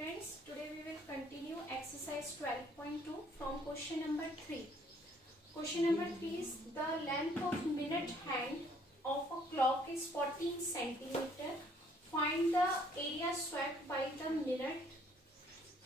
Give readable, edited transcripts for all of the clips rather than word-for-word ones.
students, today we will continue exercise 12.2 from question number 3. Question number 3 is the length of minute hand of a clock is 14 centimeter. Find the area swept by the minute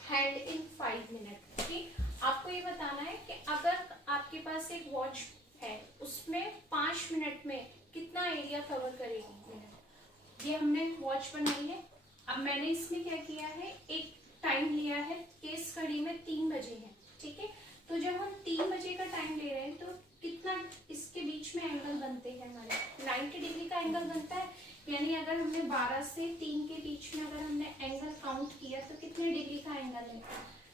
hand in 5 minutes. Okay? आपको ये बताना है कि अगर आपके पास एक watch है उसमें 5 मिनट में कितना एरिया कवर करेगी मिनट। ये हमने वॉच बनाई है। अब मैंने इसमें क्या किया है, एक टाइम लिया है कि इस घड़ी में 3 बजे है, ठीक है। तो जब हम 3 बजे का टाइम ले रहे हैं तो कितना इसके बीच में एंगल बनते हैं हमारे 90 डिग्री का एंगल बनता है। यानी अगर हमने 12 से 3 के बीच में अगर हमने एंगल काउंट किया तो कितने डिग्री का एंगल है,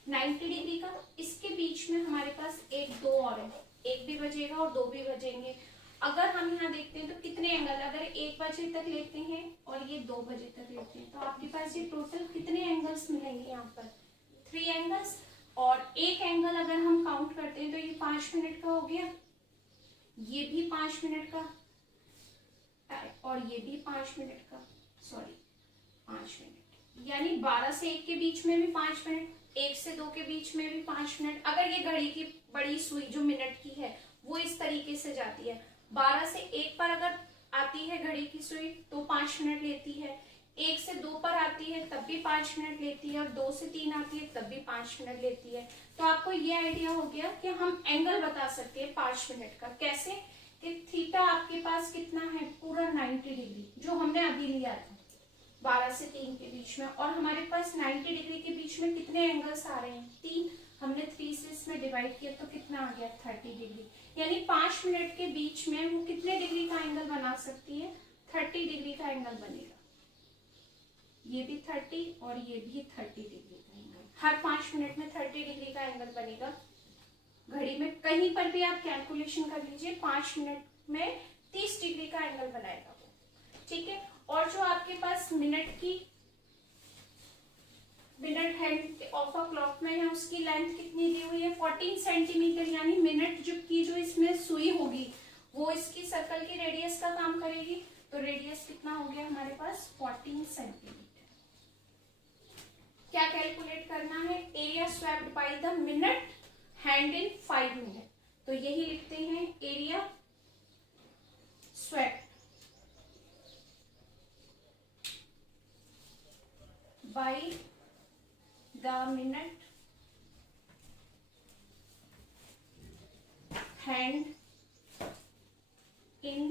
90 डिग्री का। इसके बीच में हमारे पास 1 2 और है, 1 भी बजेगा और 2 भी बजेंगे। अगर हम यहाँ देखते हैं तो कितने एंगल, अगर 1 बजे तक लेते हैं और ये 2 बजे तक लेते हैं तो आपके पास ये टोटल कितने एंगल्स मिलेंगे, यहाँ पर 3 एंगल्स। और एक एंगल अगर हम काउंट करते हैं तो ये 5 मिनट का हो गया, ये भी 5 मिनट का और ये भी 5 मिनट का, सॉरी 5 मिनट। यानी 12 से 1 के बीच में भी 5 मिनट, 1 से 2 के बीच में भी 5 मिनट। अगर ये घड़ी की बड़ी सुई जो मिनट की है वो इस तरीके से जाती है, 12 से 1 पर अगर आती है घड़ी की सुई तो 5 मिनट लेती है, 1 से 2 पर आती है तब भी 5 मिनट लेती है और 2 से 3 आती है तब भी 5 मिनट लेती है। तो आपको ये आइडिया हो गया कि हम एंगल बता सकते हैं 5 मिनट का। कैसे कि थीटा आपके पास कितना है, पूरा 90 डिग्री जो हमने अभी लिया था 12 से 3 के बीच में। और हमारे पास 90 डिग्री के बीच में कितने एंगल्स आ रहे हैं, 3। हमने 3 से इसमें डिवाइड किया तो कितना आ गया, 30 डिग्री। यानी 5 मिनट के बीच में वो कितने डिग्री का एंगल बना सकती है, 30 डिग्री का एंगल बनेगा। ये भी 30 और ये भी 30 डिग्री का एंगल, हर 5 मिनट में 30 डिग्री का एंगल बनेगा घड़ी में। कहीं पर भी आप कैलकुलेशन कर लीजिए, 5 मिनट में 30 डिग्री का एंगल बनाएगा वो, ठीक है। और जो आपके पास minute hand of a clock में है उसकी लेंथ कितनी दी हुई है, 14 सेंटीमीटर। यानी मिनट जो इसमें सुई होगी वो इसकी सर्कल की रेडियस का काम करेगी। तो रेडियस कितना हो गया हमारे पास, 14 सेंटीमीटर। क्या कैलकुलेट करना है, area swept by the minute hand in 5 मिनट। तो यही लिखते हैं, area swept by the minute hand in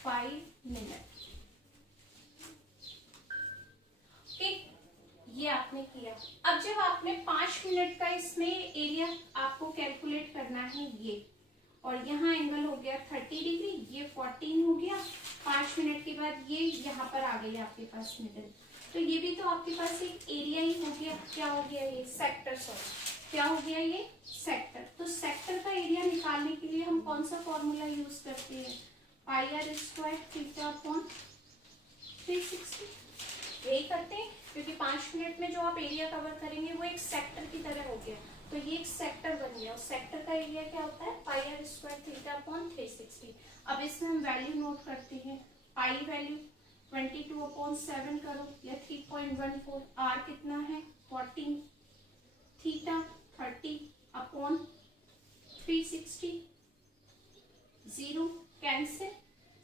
5 minutes। ठीक, ये आपने किया। अब जब आपने 5 मिनट का इसमें एरिया आपको कैलकुलेट करना है ये, और यहाँ एंगल हो गया 30 डिग्री, ये 14 हो गया। 5 मिनट के बाद ये यहाँ पर आ गई आपके पास मिडल, तो ये भी तो आपके पास एक एरिया ही हो गया। क्या हो गया ये, सेक्टर। सॉरी क्या हो गया ये, सेक्टर। तो सेक्टर का एरिया निकालने के लिए हम कौन सा फॉर्मूला यूज करते हैं, pi r square theta upon 360। यही करते हैं क्योंकि 5 मिनट में जो आप एरिया कवर करेंगे वो एक सेक्टर की तरह हो गया। तो ये एक सेक्टर बन गया और सेक्टर का एरिया क्या होता है, pi r square theta upon 360। अब इसमें हम वैल्यू नोट करते हैं। पाई वैल्यू 22/7 करो या 3.14, आर कितना है 14, थीटा 30 अपॉन 360, 0 कैंसिल,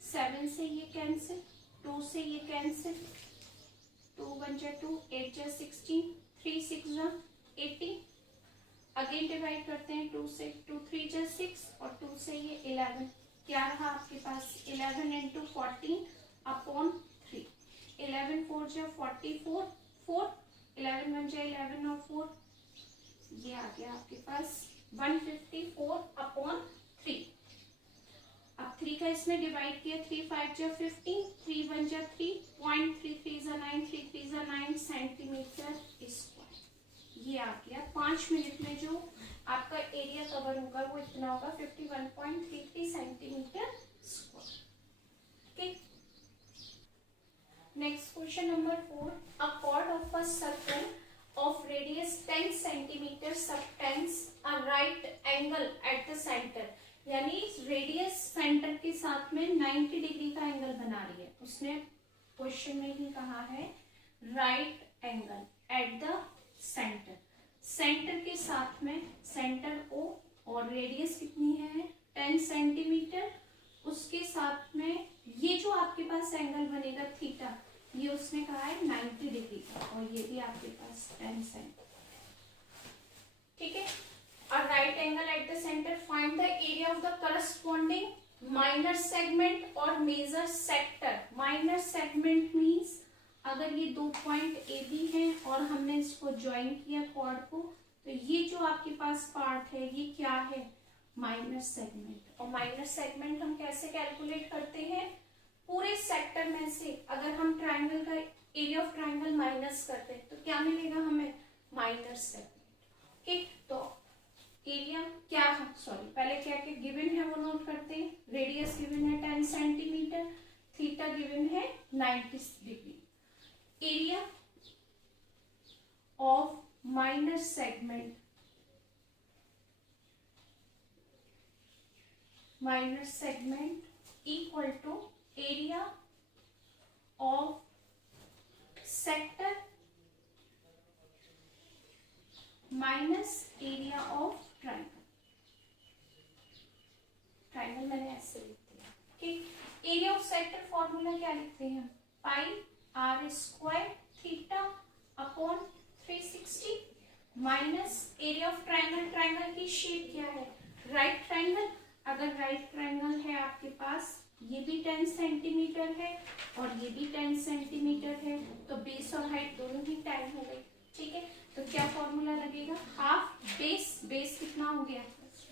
7 से ये कैंसिल, 2 से ये कैंसिल, 2 1 जा 2, 8 जा 16, 3 6 जा 18। अगेन डिवाइड करते हैं 2 से, 2 3 जा 6 और 2 से ये 11। क्या रहा आपके पास, 11 into 14 अपॉन 3। 11 4 जा 44, 4 11 1 जा 11 और 4, ये आ गया आपके पास 154 अपॉन 3। अब 3 का इसमें डिवाइड किया, 3 5 जा 15, 3 1 जा 3, 0.33 जा 9, 3 3 जा 9 सेंटीमीटर स्क्वायर। ये आ गया 5 मिनट में जो आपका एरिया कवर होगा वो इतना होगा, 51.33 सेंटीमीटर स्क्वायर। ठीक, next question number 4, a chord of a circle of radius 10 centimeter subtends a right angle at the center। यानी रेडियस सेंटर के साथ में 90 डिग्री का एंगल बना रही है। उसने क्वेश्चन में ही कहा है right angle eight the centre, centre के साथ में, सेंटर O और रेडियस कितनी है 10 सेंटीमीटर, उसके साथ में ये जो आपके पास एंगल बनेगा थीटा, ये उसने कहा है 90 डिग्री का, और ये भी आपके पास 10 सेंटीमीटर। ठीक है, a right angle at the center, find the area of the corresponding minor segment और major sector। minor segment means अगर ये दो पॉइंट ए बी हैं और हमने इसको ज्वाइन किया कॉर्ड को, तो ये जो आपके पास पार्ट है ये क्या है, माइनर सेगमेंट। और माइनर सेगमेंट हम कैसे कैलकुलेट करते हैं, पूरे सेक्टर में से अगर हम ट्राइंगल का एरिया ऑफ ट्राइंगल माइनस करते हैं तो क्या मिलेगा हमें, माइनर सेगमेंट। ठीक, तो एरिया क्या है, सॉरी पहले क्या क्या गिवन है वो नोट करते हैं। रेडियस गिवन है 10 सेंटीमीटर, थीटा गिवन है 90 degree. Area of minor segment, minor segment equal to area of sector minus area of triangle. Triangle मैंने ऐसे लिख दिया। ठीक, एरिया ऑफ सेक्टर फॉर्मूला क्या लिखते हैं, pi r square theta upon 360 minus area of triangle. Triangle की shape क्या है, राइट ट्राइंगल। अगर राइट ट्राइंगल है आपके पास, ये भी 10 सेंटीमीटर है और ये भी 10 सेंटीमीटर है, तो बेस और हाइट दोनों ही 10 हो गई। ठीक है, तो क्या फॉर्मूला लगेगा, हाफ बेस, बेस कितना हो गया,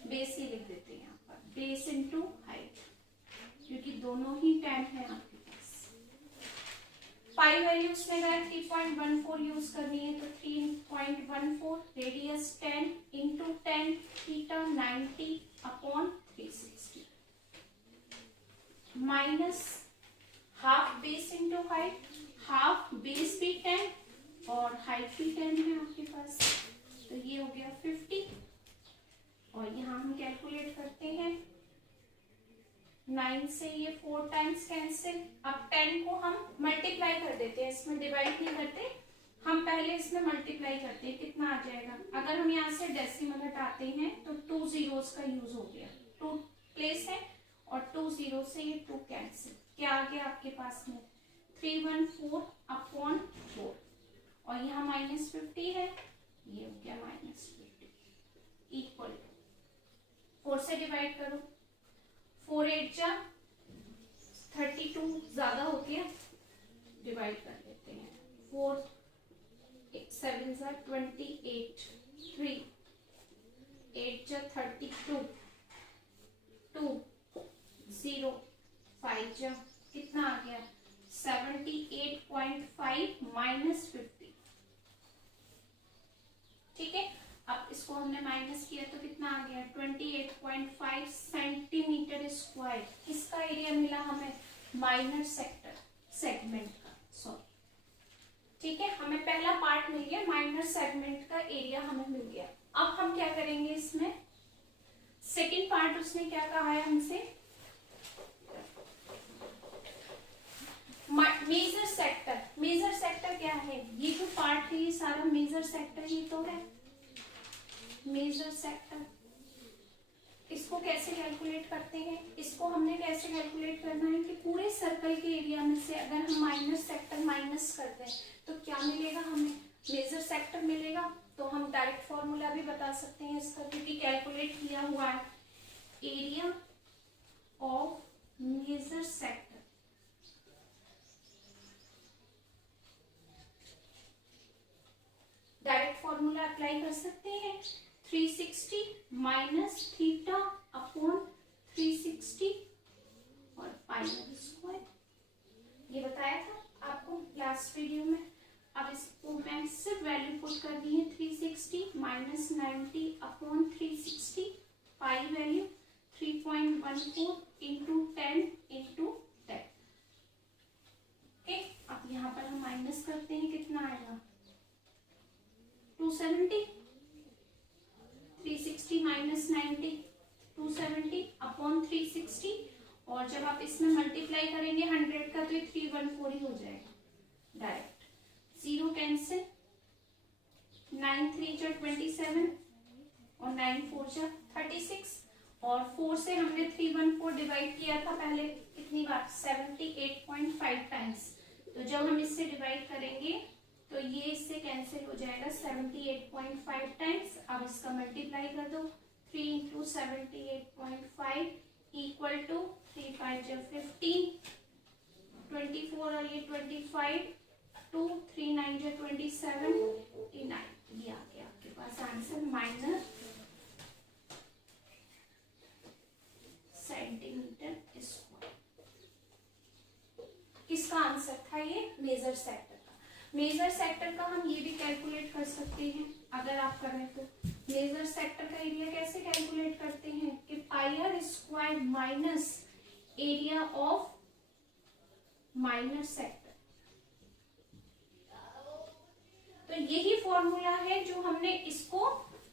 बेस ही लिख देते हैं यहाँ पर, बेस इनटू हाइट, क्योंकि दोनों ही 10 है आपके पास। पाई वैल्यू उसमें गया 3.14 यूज करनी है, तो 3.14, radius 10 into 10, theta 90 upon 360 minus half base into height, half base भी 10 और हाइट भी 10 है आपके पास, तो ये हो गया 50। और यहाँ हम कैलकुलेट करते हैं, 9 से ये 4 टाइम्स कैंसिल। अब 10 को हम मल्टीप्लाई कर देते हैं, इसमें डिवाइड नहीं करते, हम पहले इसमें मल्टीप्लाई करते हैं, कितना आ जाएगा। अगर हम यहाँ से डेसिमल हटाते हैं तो 2 जीरोस का यूज हो गया, 2 प्लेस है और 2 जीरो से ये 2 कैंसिल, क्या आ गया आपके पास में 314 अपॉन 4, और यहाँ -50 है, ये हो गया -50 इक्वल 4 से डिवाइड करो, 4 8 जा 32 ज्यादा हो गया, डिवाइड कर देते हैं, 4 7 जा 28, 3 8 जा 32, 2 0 5 जा कितना आ गया 78.5 -50। ठीक है, अब इसको हमने माइनस किया तो कितना आ गया 28.5 सेंटीमीटर स्क्वायर। किसका एरिया मिला हमें, माइनर सेक्टर सेगमेंट का, सॉरी। ठीक है, हमें पहला पार्ट मिल गया, माइनर सेगमेंट का एरिया हमें मिल गया। अब हम क्या करेंगे इसमें, सेकेंड पार्ट उसने क्या कहा है हमसे, मेजर सेक्टर। मेजर सेक्टर क्या है, ये जो पार्ट है ये सारा मेजर सेक्टर ही तो है, मेजर सेक्टर। इसको कैसे कैलकुलेट करते हैं, इसको हमने कैसे कैलकुलेट करना है कि पूरे सर्कल के एरिया में से अगर हम माइनर सेक्टर माइनस कर दें तो क्या मिलेगा हमें, मेजर सेक्टर मिलेगा। तो हम डायरेक्ट फॉर्मूला भी बता सकते हैं इसका, क्योंकि कैलकुलेट किया हुआ है, area of major sector direct formula apply कर सकते हैं, 360 माइनस थीटा अपॉन 360 और पाई स्क्वायर, ये बताया था आपको लास्ट वीडियो में। अब इसको मैं सिर्फ वैल्यू पुट करनी है, 360 minus 90 upon 360, pi value 3.14 into 10 into 10। Okay, अब यहाँ पर हम माइनस करते हैं, कितना आएगा 270, 360 माइनस 90 270 अपॉन 360, और जब आप इसमें मल्टीप्लाई करेंगे 100 का तो ये 314 ही हो जाएगा डायरेक्ट। 0 कैंसिल, 9 3 जा 27 और 9 4 जा 36 और 4 से हमने 314 डिवाइड किया था पहले कितनी बार 78.5 टाइम्स। तो जब हम इससे डिवाइड करेंगे तो ये इससे कैंसिल हो जाएगा 78.5 टाइम्स। अब इसका मल्टीप्लाई कर दो 3 इंटू 78.5 इक्वल टू 3 5 जा 15, 24 और ये 25, 2 3 9 जा 27, 89। ये आ गया आपके पास आंसर माइनर सेंटीमीटर स्क्वायर। किसका आंसर था ये? मेजर सेक्टर का। मेजर सेक्टर का हम ये भी कैलकुलेट कर सकते हैं अगर आप करें तो। मेजर सेक्टर का एरिया कैसे कैलकुलेट करते हैं कि pi r square minus area of minor sector. तो यही फॉर्मूला है जो हमने इसको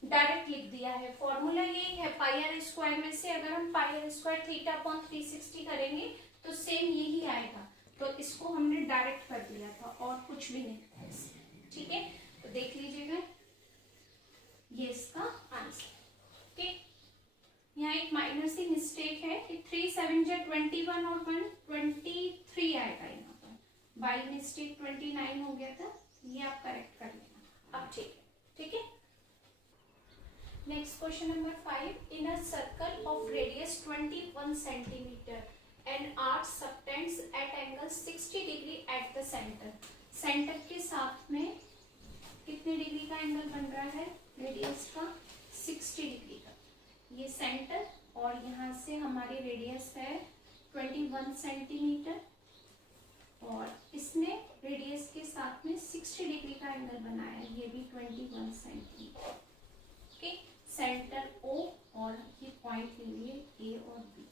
डायरेक्ट लिख दिया है। फॉर्मूला यही है पाई आर स्क्वायर में से अगर हम पाई आर स्क्वायर थीटा अपॉन 360 करेंगे तो सेम यही आएगा। तो इसको हमने डायरेक्ट कर दिया था और कुछ भी नहीं था इसमें। ठीक है, तो देख लीजिएगा ये इसका आंसर। ठीक, यहाँ एक माइनर सी मिस्टेक है कि 3 7 जा 21 और 1 23 आएगा यहाँ पर, बाई मिस्टेक 29 हो गया था, ये आप करेक्ट कर लेना। अब ठीक है, ठीक है। Next question number 5, in a circle of radius 21 centimetre and arc subtends at angle 60 degree at the centre. Centre के साथ में कितने डिग्री का एंगल बन रहा है रेडियस का? 60 डिग्री का। ये सेंटर और यहाँ से हमारी रेडियस है 21 सेंटीमीटर और इसने रेडियस के साथ में 60 डिग्री का एंगल बनाया, ये भी 21 सेंटीमीटर। ओके, सेंटर O और ये पॉइंट लेंगे A और B।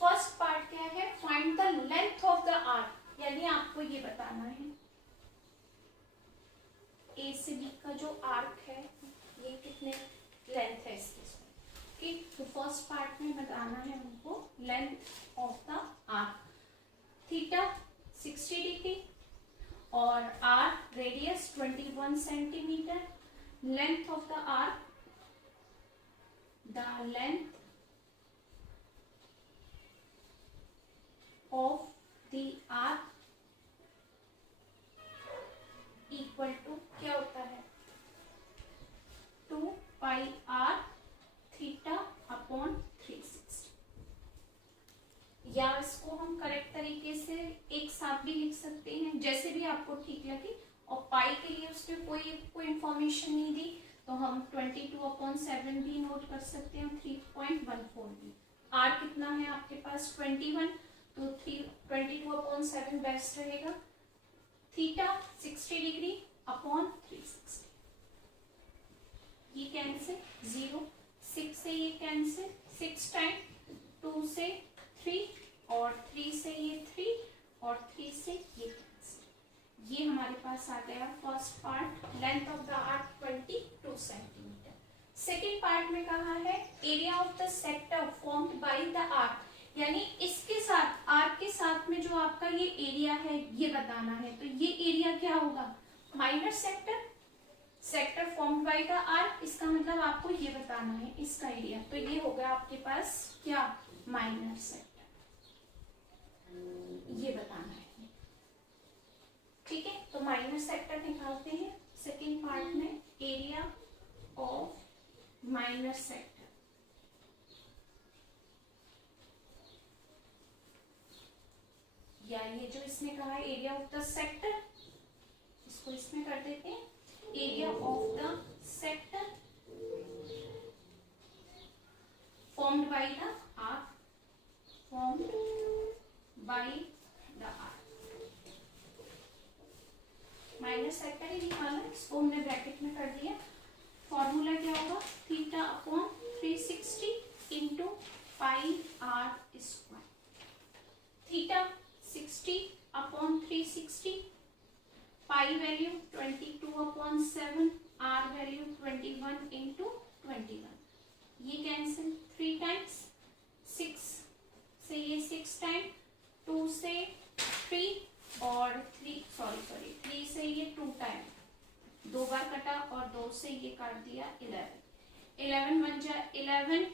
फर्स्ट पार्ट क्या है? Find the length of the arc, यानी आपको ये बताना है A से B का जो आर्क है ये कितने लेंथ है इसकी। ठीक, तो फर्स्ट पार्ट में बताना है हमको length of the arc. Theta 60 degree और arc radius 21 centimetre. Length of the arc, the length of the arc equal to क्या होता है 2 pi r theta upon 360। या इसको हम करेक्ट तरीके से एक साथ भी लिख सकते हैं, जैसे भी आपको ठीक लगे। और पाई के लिए उसने कोई इंफॉर्मेशन नहीं दी तो हम 22/7 भी नोट कर सकते हैं, 3.14 भी। r कितना है आपके पास 21, तो 22/7 बेस्ट रहेगा। थीटा 60 डिग्री अपॉन 360, ये कैंसिल, 0 6 से ये कैंसिल, 6 टाइम 2 से 3 और 3 से ये 3 और 3 से ये कैंसिल। ये हमारे पास आ गया first part, length of the arc 22 centimetre. Second part में कहा है area of the sector formed by the arc, यानी इसके साथ आर्क के साथ में जो आपका ये एरिया है ये बताना है। तो ये एरिया क्या होगा? Minor sector, sector formed by the arc, इसका मतलब आपको ये बताना है इसका एरिया। तो ये होगा आपके पास क्या? माइनर सेक्टर, ये बताना है। ठीक है, तो माइनर सेक्टर निकालते हैं सेकेंड पार्ट में, एरिया ऑफ माइनर सेक्टर। या ये जो इसने कहा है एरिया ऑफ द सेक्टर, इसको इसमें कर देते हैं area of the sector formed by the arc, formed by the arc. Minor sector ही निकाला, इसको हमने ब्रैकेट में कर दिया। फॉर्मूला क्या होगा? Theta upon 360 into pi r square. Theta 60 upon 360, pi value 22/7, r value 21 into 21, ये कैंसिल 3 टाइम्स, 6 से ये 6 टाइम, 2 से 3 और 3 से ये 2 टाइम 2 बार कटा और 2 से ये काट दिया 11 बन जाए 11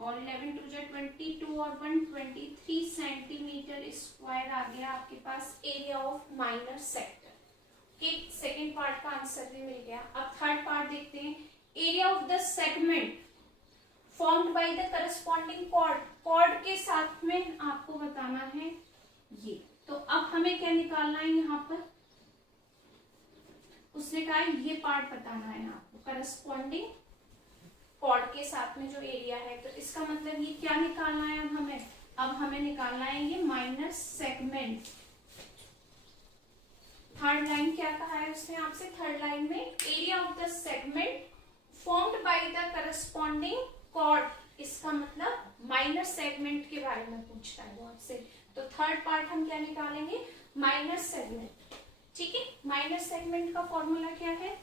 और 11 टू जा 22 और 123 सेंटीमीटर स्क्वायर आ गया आपके पास area of minor sector. Second part का आंसर भी मिल गया। अब थर्ड पार्ट देखते हैं। Area of the segment formed by the corresponding chord. Chord के साथ में आपको बताना है ये। तो अब हमें क्या निकालना है यहाँ पर, उसने कहा ये पार्ट बताना है आपको करस्पॉन्डिंग कॉर्ड के साथ में जो एरिया है। तो इसका मतलब ये क्या निकालना है अब हमें निकालना है ये माइनर सेगमेंट। थर्ड लाइन क्या कहा है उसने आपसे, थर्ड लाइन में area of the segment formed by the corresponding chord. इसका मतलब माइनर सेगमेंट के बारे में पूछ रहा है वो आपसे। तो थर्ड पार्ट हम क्या निकालेंगे, माइनर सेगमेंट। ठीक है, माइनर सेगमेंट का फॉर्मूला क्या है,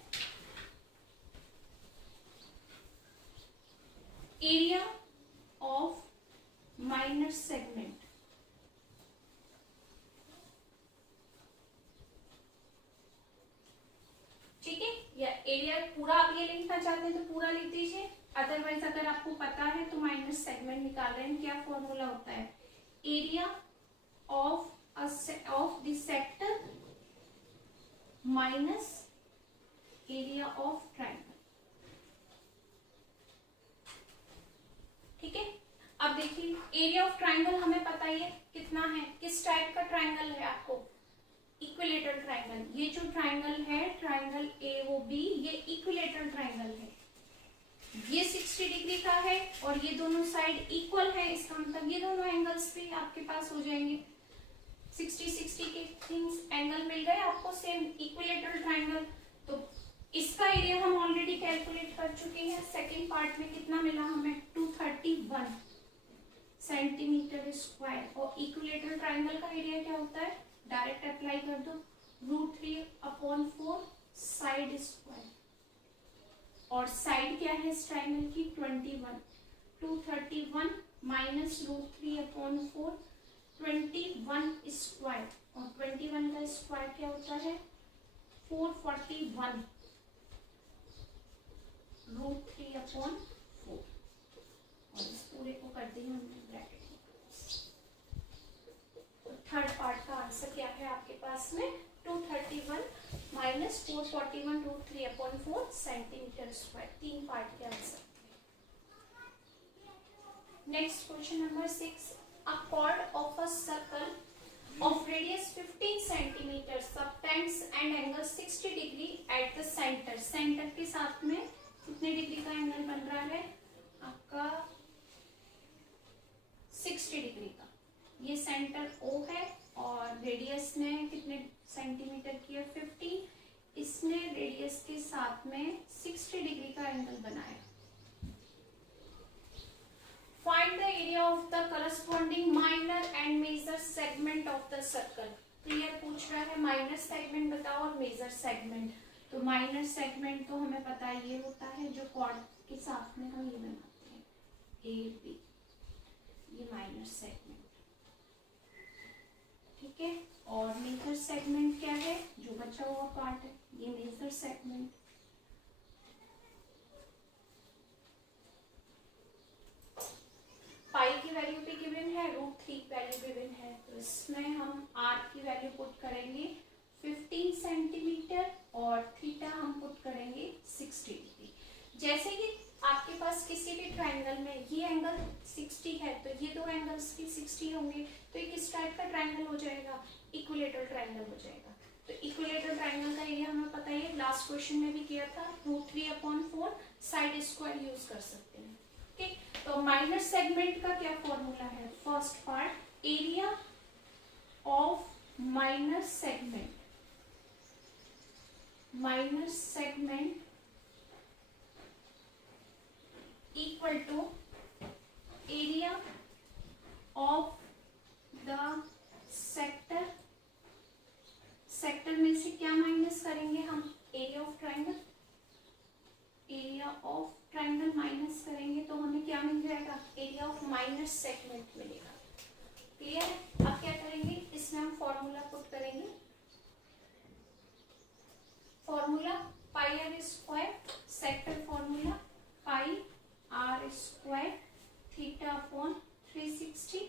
एरिया ऑफ माइनर सेगमेंट। ठीक है, या एरिया पूरा आप ये लिखना चाहते हैं तो पूरा लिख दीजिए, अदरवाइज अगर आपको पता है तो माइनर सेगमेंट निकाल रहे हैं, क्या फॉर्मूला होता है, area of the sector minus area of triangle. ठीक है, अब देखिए एरिया ऑफ ट्रायंगल हमें पता ही है कितना है, किस टाइप का ट्रायंगल है आपको, इक्विलेटरल ट्रायंगल। ये जो ट्रायंगल है ट्रायंगल AOB, ये इक्विलेटरल ट्रायंगल है। ये 60 डिग्री का है और ये दोनों साइड इक्वल है, इसका मतलब ये दोनों एंगल्स भी आपके पास हो जाएंगे 60-60 के थिंग्स एंगल मिल गए आपको सेम इक्विलेटरल ट्रायंगल। तो इसका एरिया हम ऑलरेडी कैलकुलेट कर चुके हैं। सेकेंड पार्ट में कितना मिला हमें, 231 सेंटीमीटर स्क्वायर। और इक्विलेटरल ट्रायंगल का एरिया क्या होता है, डायरेक्ट अप्लाई कर दो, √3/4 साइड स्क्वायर। और साइड क्या है इस ट्रायंगल की, 21। 231 माइनस √3/4 21 स्क्वायर, और 21 का स्क्वायर क्या होता है 441 √3/4। और इस पूरे को कर देंगे हमने ब्रैकेट। थर्ड पार्ट का आंसर क्या है आपके पास में, 231 माइनस 441 √3/4 सेंटीमीटर स्क्वायर। 3 पार्ट के answer. Next question number 6। A chord of a circle of radius 15 centimeter subtends and angle 60 degree at the center। Centre के साथ में कितने डिग्री का एंगल बन रहा है आपका, 60 डिग्री का। ये सेंटर O है और रेडियस ने कितने सेंटीमीटर की है, 15। इसने रेडियस के साथ में 60 डिग्री का एंगल बनाया। Find the area of the corresponding minor and major segment of the circle। Clear पूछ रहा है, माइनर सेगमेंट बताओ और मेजर सेगमेंट। तो माइनर सेगमेंट तो हमें पता है ये होता है जो कॉर्ड के साथ में हम ये बनाते हैं AB, ये माइनर सेगमेंट। ठीक है, और मेजर सेगमेंट क्या है, जो बचा हुआ पार्ट है, ये मेजर सेगमेंट। पाई की वैल्यू भी गिवन है, √3 वैल्यू गिवन है। तो इसमें हम R की वैल्यू पुट करेंगे 15 सेंटीमीटर और थीटा हम पुट करेंगे 60 डिग्री। जैसे कि आपके पास किसी भी ट्रायंगल में ये एंगल 60 है तो ये दो एंगल्स भी 60 होंगे। तो ये किस टाइप का ट्रायंगल हो जाएगा, इक्विलेटरल ट्रायंगल हो जाएगा। तो इक्विलेटरल ट्रायंगल का एरिया हमें पता है, लास्ट क्वेश्चन में भी किया था, √3/4 साइड स्क्वायर यूज कर सकते हैं। ठीक, तो माइनर सेगमेंट का क्या फॉर्मूला है, first part area of minor segment. Minor segment equal to area of the sector. Sector में से क्या माइनस करेंगे हम, area of triangle. Area of triangle minus करेंगे तो हमें क्या मिल जाएगा, एरिया ऑफ माइनर सेगमेंट मिलेगा। क्लियर है। अब क्या करेंगे, इसमें हम फॉर्मूला फॉर्मूला पुट करेंगे। Formula pi r square, sector formula pi r square theta upon 360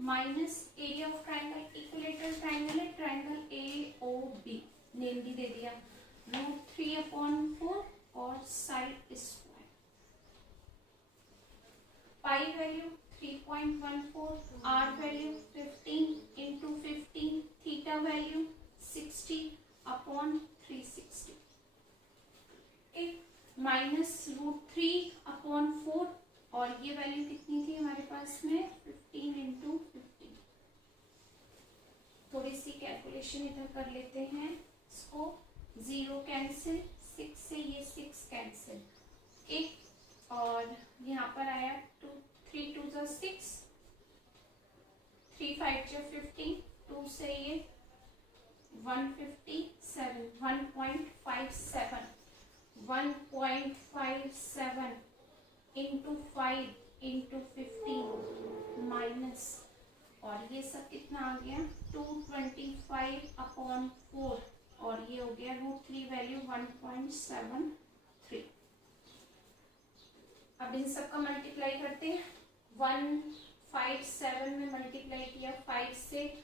minus area of triangle, equilateral triangle है, ट्राइंगल AOB, नेम भी दे दिया, √3/4 और side square. Pi value 3.14, r value 15 into 15, theta value 60/360, -√3/4 और ये value कितनी थी हमारे पास में 15 इंटू 15। थोड़ी सी कैलकुलेशन इधर कर लेते हैं, इसको 0 कैंसिल, 6 से ये 6 कैंसिल, एक और यहाँ पर आया 2 3 2 जा 6, 3 5 जा 15, 2 से ये 157, 1.57 इंटू 5 इंटू 15 माइनस, और ये सब कितना आ गया 225/4 और ये हो गया √3 वैल्यू 1.73। अब इन सब का मल्टीप्लाई करते हैं, 157 में मल्टीप्लाई किया 5 से,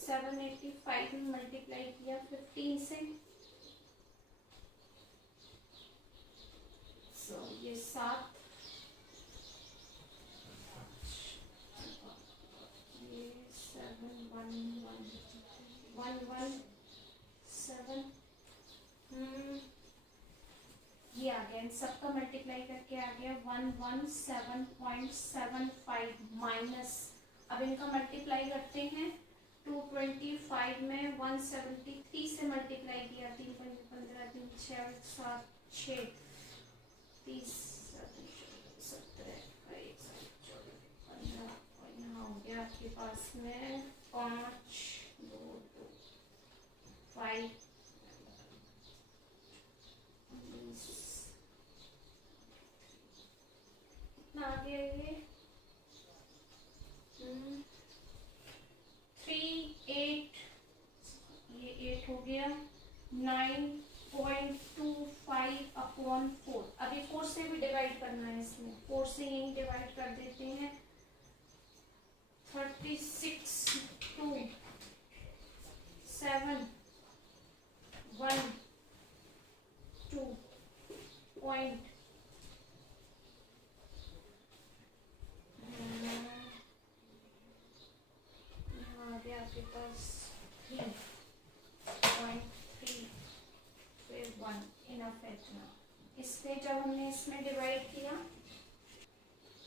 785 में मल्टीप्लाई किया 15 से, सो ये 7, ये 117, ये आ गया, इन सबका मल्टीप्लाई करके आ गया 117.75 माइनस, अब इनका मल्टीप्लाई करते हैं, 225 में 173 से मल्टीप्लाई किया, 3 5 15 3 6 7 6 30 17 18 15 और यहाँ हो गया आपके पास में 5 2 2 5 कितना आ गया ये 3 8, ये 8 हो गया 9.25/4। अभी 4 से भी डिवाइड करना है, इसमें 4 से यही डिवाइड कर देते हैं, 36 2 7 1 2 पॉइंट आपके पास 3.3 फिर 1 इनफ है इतना। इसमें जब हमने इसमें डिवाइड किया,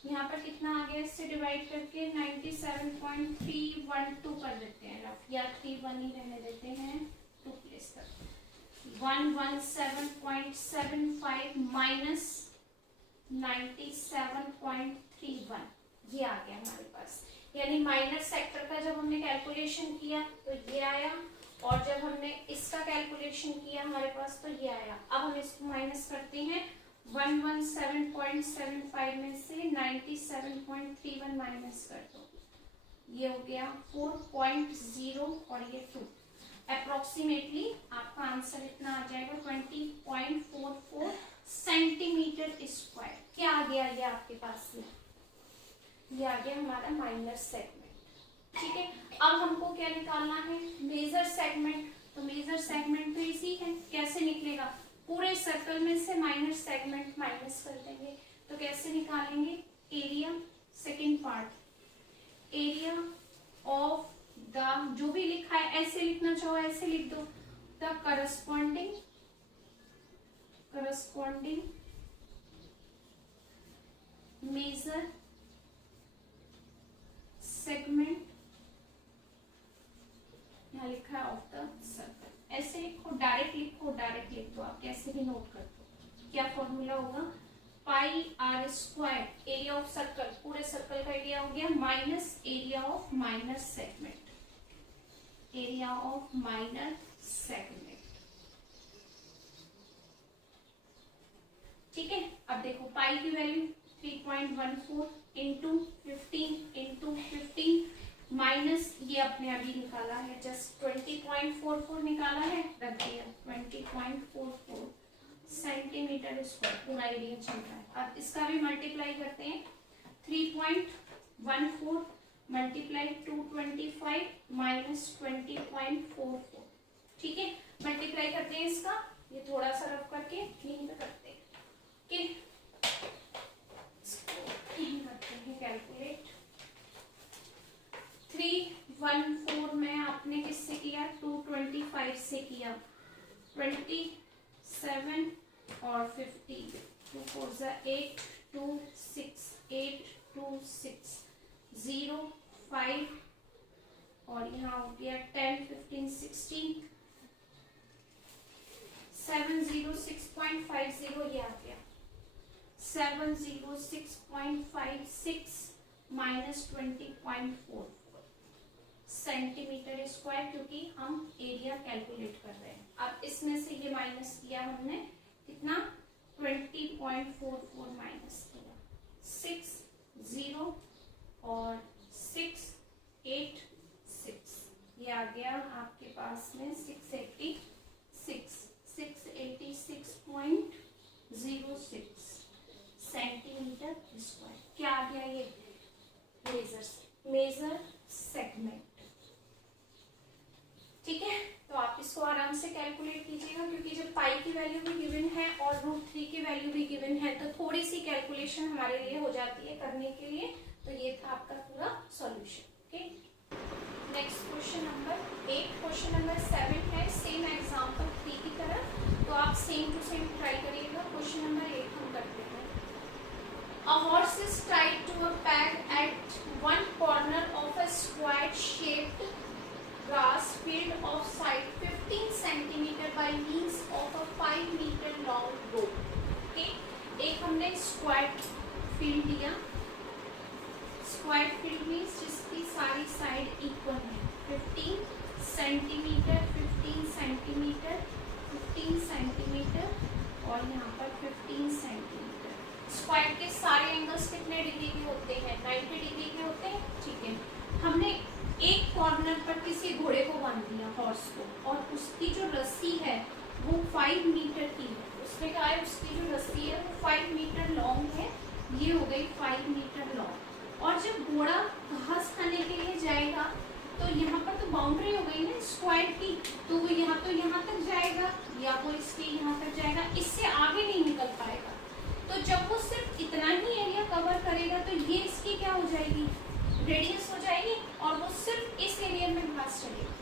यहाँ पर कितना आ गया, इससे डिवाइड करके 97.312 कर देते हैं रफ, या 31 ही रहने देते हैं 2 प्लेस तक, 117.75 माइनस 97.31, ये आ गया हमारे पास। यानी माइनर सेक्टर का जब हमने कैलकुलेशन किया तो ये आया, और जब हमने इसका कैलकुलेशन किया हमारे पास तो ये आया। अब हम इसको माइनस करते हैं, 117.75 में से 97.31 माइनस कर दो, ये हो गया 4.0 और ये 2, अप्रोक्सीमेटली आपका आंसर इतना आ जाएगा 20.44 सेंटीमीटर स्क्वायर। क्या आ गया ये आपके पास में, ये आ गया हमारा माइनर सेगमेंट। ठीक है, अब हमको क्या निकालना है, मेजर सेगमेंट। तो मेजर सेगमेंट तो इजी है, कैसे निकलेगा, पूरे सर्कल में से माइनर सेगमेंट माइनस कर देंगे। तो कैसे निकालेंगे, area, second part, area of the, जो भी लिखा है ऐसे लिखना चाहो ऐसे लिख दो, द करस्पॉन्डिंग मेजर सेगमेंट, यहाँ लिखा है ऑफ द सर्कल, ऐसे लिखो, डायरेक्ट लिखो, डायरेक्ट लिख दो, आप कैसे भी नोट कर दो। क्या फॉर्मूला होगा, pi r square, area of circle, पूरे सर्कल का एरिया हो गया, minus area of minor segment, area of minor segment. ठीक है, अब देखो पाई की वैल्यू 3.14 इंटू 15 माइनस ये अपने अभी निकाला है, जस्ट 20.44 निकाला है, रख दिया 20.44 सेंटीमीटर स्क्वायर पूरा एरिया चल रहा है। अब इसका भी मल्टीप्लाई करते हैं, 3.14 मल्टीप्लाई 225 माइनस 20.44, ठीक है। मल्टीप्लाई करते हैं इसका, ये थोड़ा सा रफ करके यहीं पे करते हैं, ओके, यहीं करते हैं कैलकुलेट। 314 में आपने किससे किया, 225 से किया, 27 और 50, 2 4 8 2 6 8 2 6 0 5 और यहाँ हो गया 10 15 16 706.50 ये आ गया 706.56 माइनस 20.44 सेंटीमीटर स्क्वायर, क्योंकि हम एरिया कैलकुलेट कर रहे हैं। अब इसमें से ये माइनस किया हमने कितना, 20.44 माइनस किया 6 0 और 6 8 6, ये आ गया आपके पास में 686.06 सेंटीमीटर स्क्वायर। क्या आ गया ये, मेजर सेगमेंट, ठीक है। तो आप इसको आराम से कैलकुलेट कीजिएगा, क्योंकि जब पाई की वैल्यू भी गिवन है और √3 की वैल्यू भी गिवन है तो थोड़ी सी कैलकुलेशन हमारे लिए हो जाती है करने के लिए। तो ये था आपका पूरा solution, okay. Next question number 8, question number 7 है सेम एग्जांपल 3 की तरह, तो आप सेम टू सेम ट्राई करिएगा। क्वेश्चन नंबर 8 हम करते हैं। A horse is tied to a peg at one corner of a square-shaped grass field of side 15 cm by means of a 5 meter long rope. Okay? एक हमने square field लिया, square field means जिसकी सारी side equal है, 15 centimetre 15 centimetre 15 centimetre और यहाँ पर 15 centimetre. Square के सारे एंगल्स कितने डिग्री के होते हैं, 90 डिग्री के होते हैं, ठीक है। हमने एक कॉर्नर पर किसी घोड़े को बांध दिया, हॉर्स को, और उसकी जो रस्सी है वो 5 मीटर की है। उसने कहा है उसकी जो रस्सी है वो 5 मीटर लॉन्ग है, ये हो गई 5 मीटर लॉन्ग। और जब घोड़ा घास खाने के लिए जाएगा तो यहाँ पर तो बाउंड्री हो गई ना स्क्वायर की, तो वो यहाँ तो यहाँ तक जाएगा या वो इसके यहाँ तक जाएगा, इससे आगे नहीं निकल पाएगा। तो जब वो सिर्फ इतना ही एरिया कवर करेगा तो ये इसकी क्या हो जाएगी, रेडियस हो जाएगी, और वो सिर्फ इस एरिया में घास चलेगी।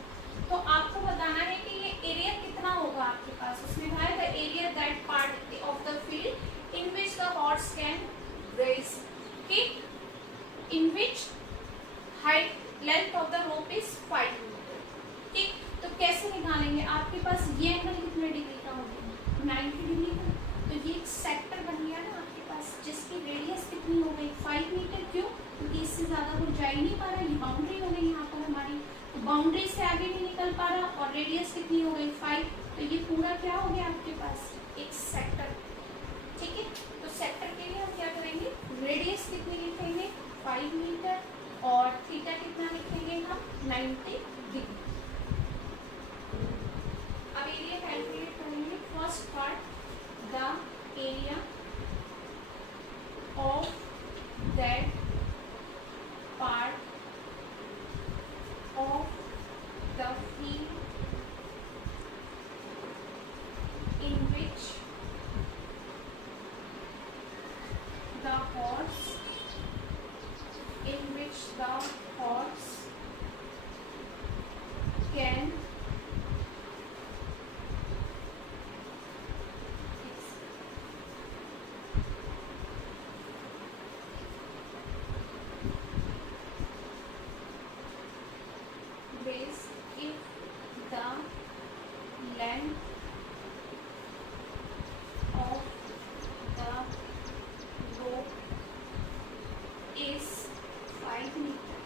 तो आपको बताना है कि ये एरिया कितना होगा आपके पास। उसमें कहा है the area that part of the field in which the horse can graze, okay, in which height length of the rope is 5 metre, ठीक। तो कैसे निकालेंगे, आपके पास ये एंगल कितने डिग्री का हो गया, 90 डिग्री का। तो ये एक सेक्टर बन गया ना आपके पास, जिसकी रेडियस कितनी हो गई, 5 मीटर। क्यों, क्योंकि इससे ज्यादा वो जा ही नहीं पा रहा, ये बाउंड्री हो गई यहाँ पर हमारी, तो बाउंड्री से आगे नहीं निकल पा रहा, और रेडियस कितनी हो गई 5। तो ये पूरा क्या हो गया आपके पास, एक सेक्टर, ठीक है। तो सेक्टर के लिए हम क्या करेंगे, रेडियस कितनी लिखेंगे 5 मीटर और थीटा कितना लिखेंगे हम 90 डिग्री। अब एरिया कैलकुलेट करेंगे। First part, the area of that part of the field in which the horse can graze if the length of the rope is 5 metre.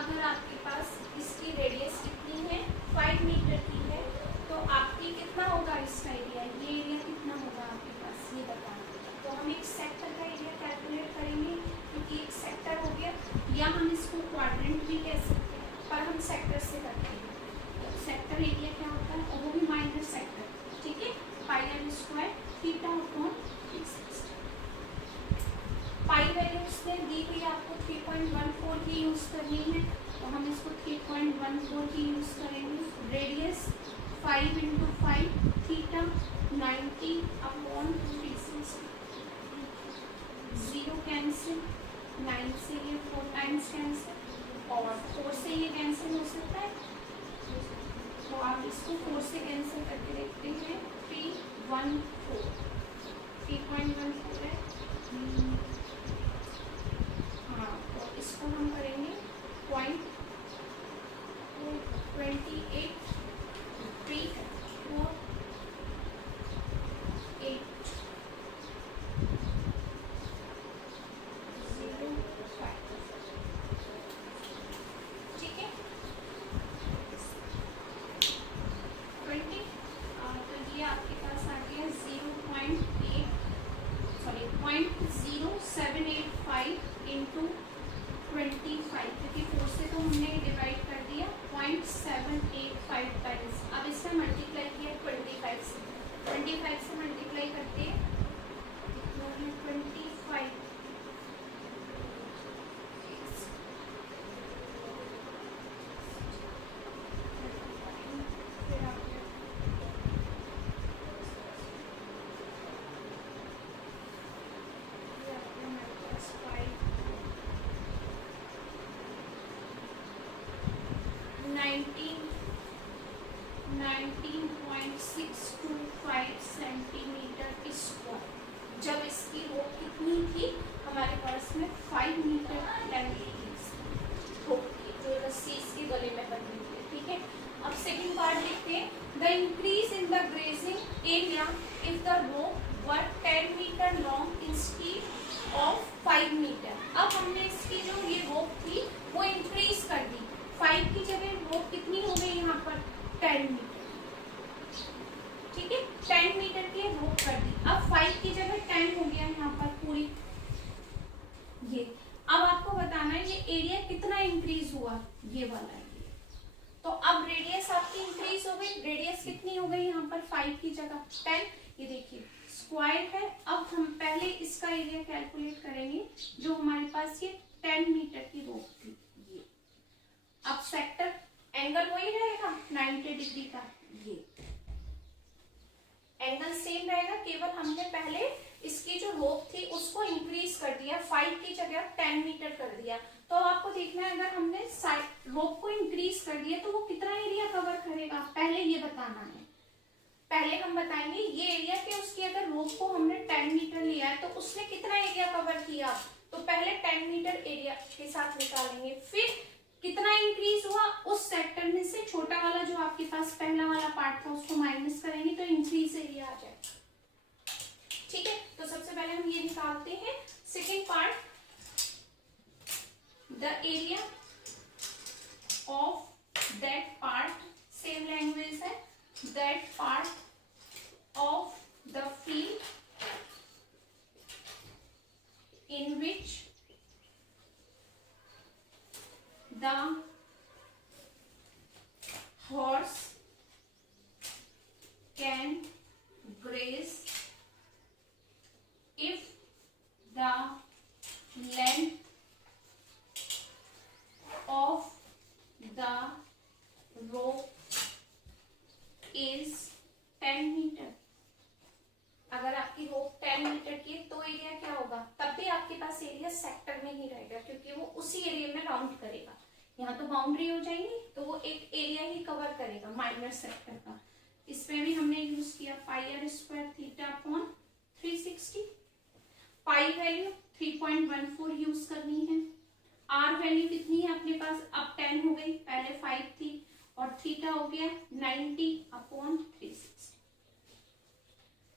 अगर आपके पास इसकी रेडियस कितनी है 5 मीटर की है, तो आपकी कितना होगा इसका एरिया, ये एरिया कितना होगा आपके पास ये बता। तो हम एक सेक्टर का एरिया कैलकुलेट या हम इसको क्वाड्रेंट भी कह सकते हैं, पर हम सेक्टर से करते हैं। तो सेक्टर एरिया क्या होता है, और वो भी माइनर सेक्टर, ठीक है। Pi r square theta upon 360। Pi value इसने दी हुई आपको 3.14 की यूज करनी है, तो हम इसको 3.14 की यूज करेंगे। Radius 5 × 5 theta 90 upon 360। 0 कैंसिल, 9 से ये 4 टाइम्स कैंसिल और 4 से ये कैंसिल हो सकता है, तो आप इसको 4 से कैंसिल करके देखते हैं। 3.14 है। हाँ, तो इसको हम करेंगे 0.28 ठीक है। 20, तो ये आपके पास आ गया 0.0785 इंटू 25, क्योंकि 4 से तो हमने डिवाइड कर दिया 0.785 टाइम्स। अब इससे मल्टीप्लाई किया 25 से, 25 से मल्टीप्लाई करते हैं 25 19.625 सेंटीमीटर स्क्वायर। जब इसकी रोक कितनी थी हमारे पास में 5 मीटर लेंथ थी रोक की, जो रस्सी इसके गले में बंधी हुई है, ठीक है। अब सेकंड पार्ट देखते हैं। The increase in the grazing area if the rope were 10 metre long instead of 5 metre. अब हमने इसकी जो ये रोप थी वो इंक्रीज कर दी, 5 की जगह रोप कितनी हो गई यहाँ पर 10 मीटर, ठीक है। 10 मीटर की रोप कर दी, अब 5 की जगह 10 हो गया यहाँ पर पूरी ये। अब आपको बताना है ये एरिया कितना इंक्रीज हुआ, ये वाला एरिया। तो अब रेडियस आपकी इंक्रीज हो गई, रेडियस कितनी हो गई यहाँ पर 5 की जगह 10, ये देखिए स्क्वायर है। अब हम पहले इसका एरिया कैलकुलेट करेंगे, जो हमारे पास ये 10 मीटर की रोप थी ये। अब सेक्टर एंगल वही रहेगा 90 डिग्री का, ये एंगल सेम रहेगा, केवल हमने पहले इसकी जो रोप थी उसको इंक्रीज कर दिया, 5 की जगह 10 मीटर कर दिया। तो आपको देखना है अगर हमने रोप को इंक्रीज कर दिया तो वो कितना एरिया कवर करेगा, पहले ये बताना है। पहले हम बताएंगे ये एरिया कि उसकी अगर रोप को हमने 10 मीटर लिया है तो उसने कितना एरिया कवर किया, तो पहले 10 मीटर एरिया के साथ निकालेंगे, फिर कितना इंक्रीज हुआ उस सेक्टर में से छोटा वाला जो आपके पास पहला वाला पार्ट था उसको माइनस करेंगे तो इंक्रीज एरिया आ जाएगा, ठीक है। तो सबसे पहले हम ये निकालते हैं। Second part, the area of that part, same language है, that part of the field in which the horse can graze if the length of the rope is 10 metre. अगर आपकी रोप 10 मीटर की तो एरिया क्या होगा, तब भी आपके पास एरिया सेक्टर में ही रहेगा क्योंकि वो उसी एरिया में राउंड करेगा। यहाँ तो बाउंड्री हो जाएगी तो वो एक एरिया ही कवर करेगा माइनर सेक्टर का। इसमें भी हमने यूज किया pi r square theta upon 360। Pi value 3.14 use करनी है। आर वैल्यू कितनी है अपने पास, अब 10 हो गई, पहले 5 थी, और थीटा हो गया 90 अपॉन 360।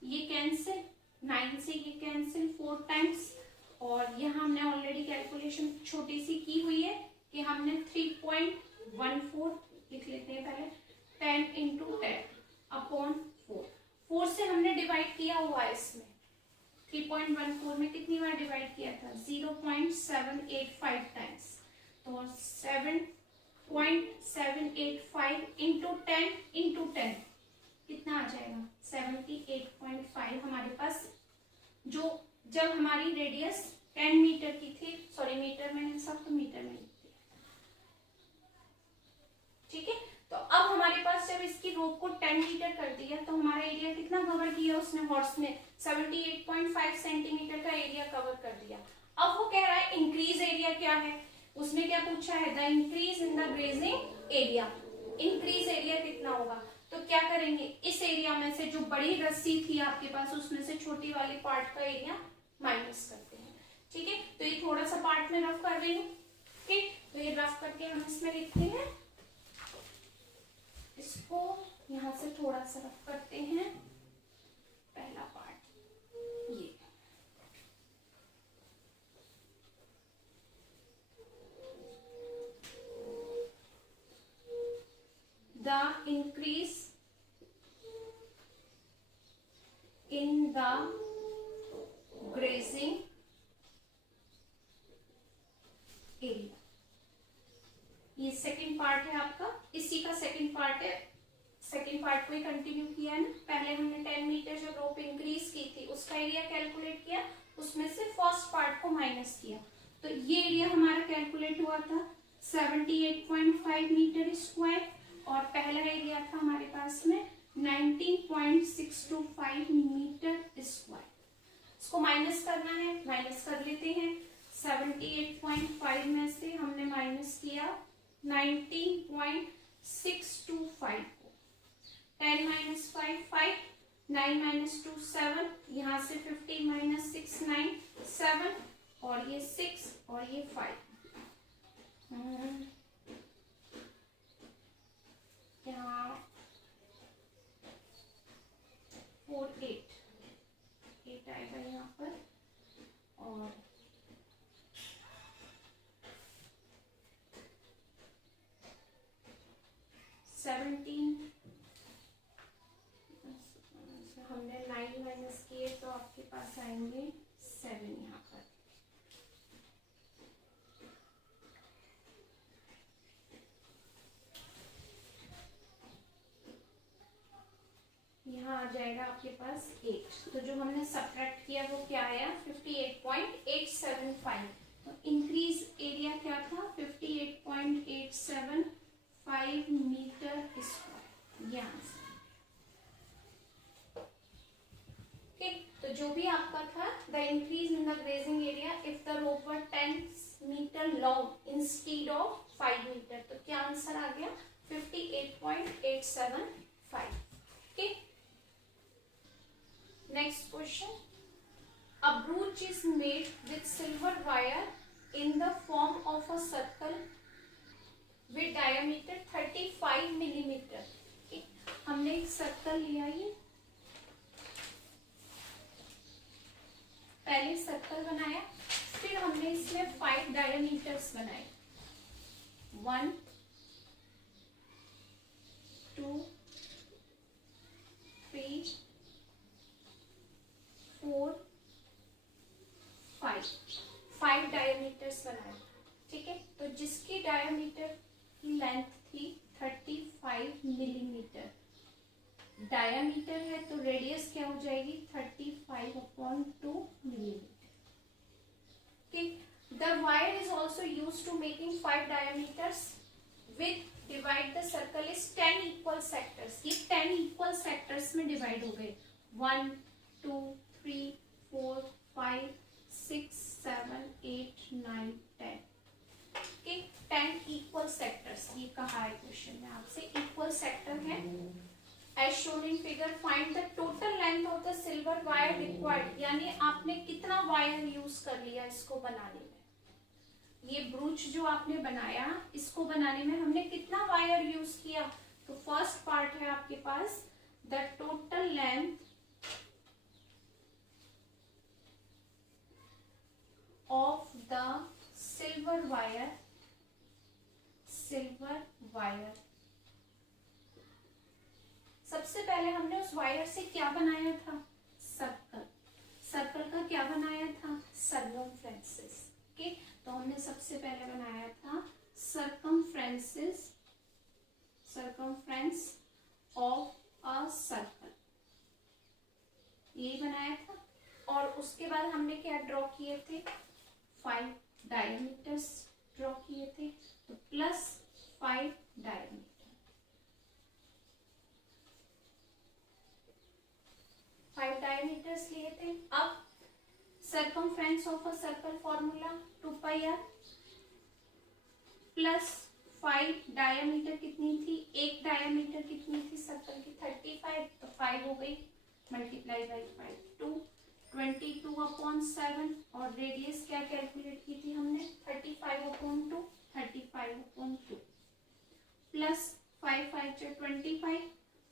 ये कैंसिल, 9 से ये कैंसिल 4 टाइम्स, और यहाँ हमने ऑलरेडी कैलकुलेशन छोटी सी की हुई है कि हमने 3.14 लिख लेते हैं पहले, 10 × 10 अपॉन 4 से हमने डिवाइड किया हुआ है। इसमें 3.14 में कितनी बार डिवाइड किया था, 0.785 टाइम्स। तो 7.785 इंटू 10 कितना आ जाएगा 78.5 हमारे पास, जो जब हमारी रेडियस 10 मीटर की थी, सॉरी मीटर में है सब, तो मीटर में लिखते हैं, ठीक है। तो अब हमारे पास जब इसकी रोप को 10 मीटर कर दिया तो हमारा एरिया कितना कवर किया उसने, हॉर्स ने 78.5 सेंटीमीटर का एरिया कवर कर दिया। अब वो कह रहा है इंक्रीज एरिया क्या है, उसने क्या पूछा है, the increase in the grazing area, increase area कितना होगा। तो क्या करेंगे, इस एरिया में से जो बड़ी रस्सी थी आपके पास उसमें से छोटी वाली पार्ट का एरिया माइनस करते हैं, ठीक है। तो ये थोड़ा सा पार्ट में रफ कर रही हूँ, ठीक। तो ये रफ करके हम इसमें लिखते हैं, इसको यहां से थोड़ा सा रफ करते हैं। पहला पार्ट ये, the increase in the grazing area, ये सेकंड पार्ट है आपका, इसी का सेकंड पार्ट है, सेकंड पार्ट को ही कंटिन्यू किया है ना। पहले हमने 10 मीटर जो रोप इंक्रीज की थी उसका एरिया कैलकुलेट किया, उसमें से फर्स्ट पार्ट को माइनस किया, तो ये एरिया हमारा कैलकुलेट हुआ था 78.5 मीटर स्क्वायर, और पहला एरिया था हमारे पास में 19.625 मीटर स्क्वायर। इसको माइनस करना है, माइनस कर लेते हैं। 78.5 में से हमने माइनस किया 19.625 को, 10 माइनस 5 5, 9 माइनस 2 7, यहाँ से 50 माइनस 6 9 7, और ये 6 और ये 5, यहाँ 4 8 आएगा यहाँ पर, और 17, हमने 9 माइनस किए तो आपके पास आएंगे 7 यहाँ पर। यहाँ आ जाएगा आपके पास 8, तो जो हमने सब्ट्रैक्ट किया वो क्या आया 58.875। तो इंक्रीज एरिया क्या था 58.875 मीटर स्क्वायर, यहाँ से, ठीक। तो जो भी आपका था, the increase in the grazing area if the rope were 10 metre long instead of 5 metre, तो क्या आंसर आ गया 58.875, ठीक। Next question. A brooch is made with silver wire in the form of a circle with diameter 35 millimeter. हमने एक circle लिया, ये पहले circle बनाया, फिर हमने इसमें 5 डायमीटर्स बनाए, 1 2 3 4 5 डायमीटर्स बनाए, ठीक है। तो जिसकी डायमीटर की लेंथ थी 35 मिलीमीटर, डायमीटर है तो रेडियस क्या हो जाएगी 35/2 मिलीमीटर, ठीक। The wire is also use to making 5 diameters with divide the circle is 10 equal sectors, ये 10 इक्वल सेक्टर्स में डिवाइड हो गए, 1 2 3 4 5 6 7 8 9 10, ठीक। 10 इक्वल सेक्टर्स, ये कहा है क्वेश्चन में आपसे, इक्वल सेक्टर है। As shown in figure, find the total length of the silver wire required, यानी आपने कितना वायर यूज कर लिया इसको बनाने में, ये ब्रूच जो आपने बनाया इसको बनाने में हमने कितना वायर यूज किया। तो फर्स्ट पार्ट है आपके पास the total length of the silver wire, सबसे पहले हमने उस वायर से क्या बनाया था, सर्कल, सर्कल का क्या बनाया था सर्कमफ्रेंसेस, ओके, तो हमने सबसे पहले बनाया था सर्कमफ्रेंस ऑफ अ सर्कल, यही बनाया था। और उसके बाद हमने क्या ड्रॉ किए थे, 5 डायमीटर्स ड्रॉ किए थे, तो प्लस 5 डायमीटर, 5 डायमीटर्स लिए थे। अब circumference of a circle formula 2 pi r plus 5 diameter कितनी थी, एक डायमीटर कितनी थी सर्कल की 35, तो 5 हो गई मल्टीप्लाई बाई 5 2 22/7 और रेडियस क्या कैलकुलेट की थी हमने 35/2 35/2 प्लस 5 5 से 25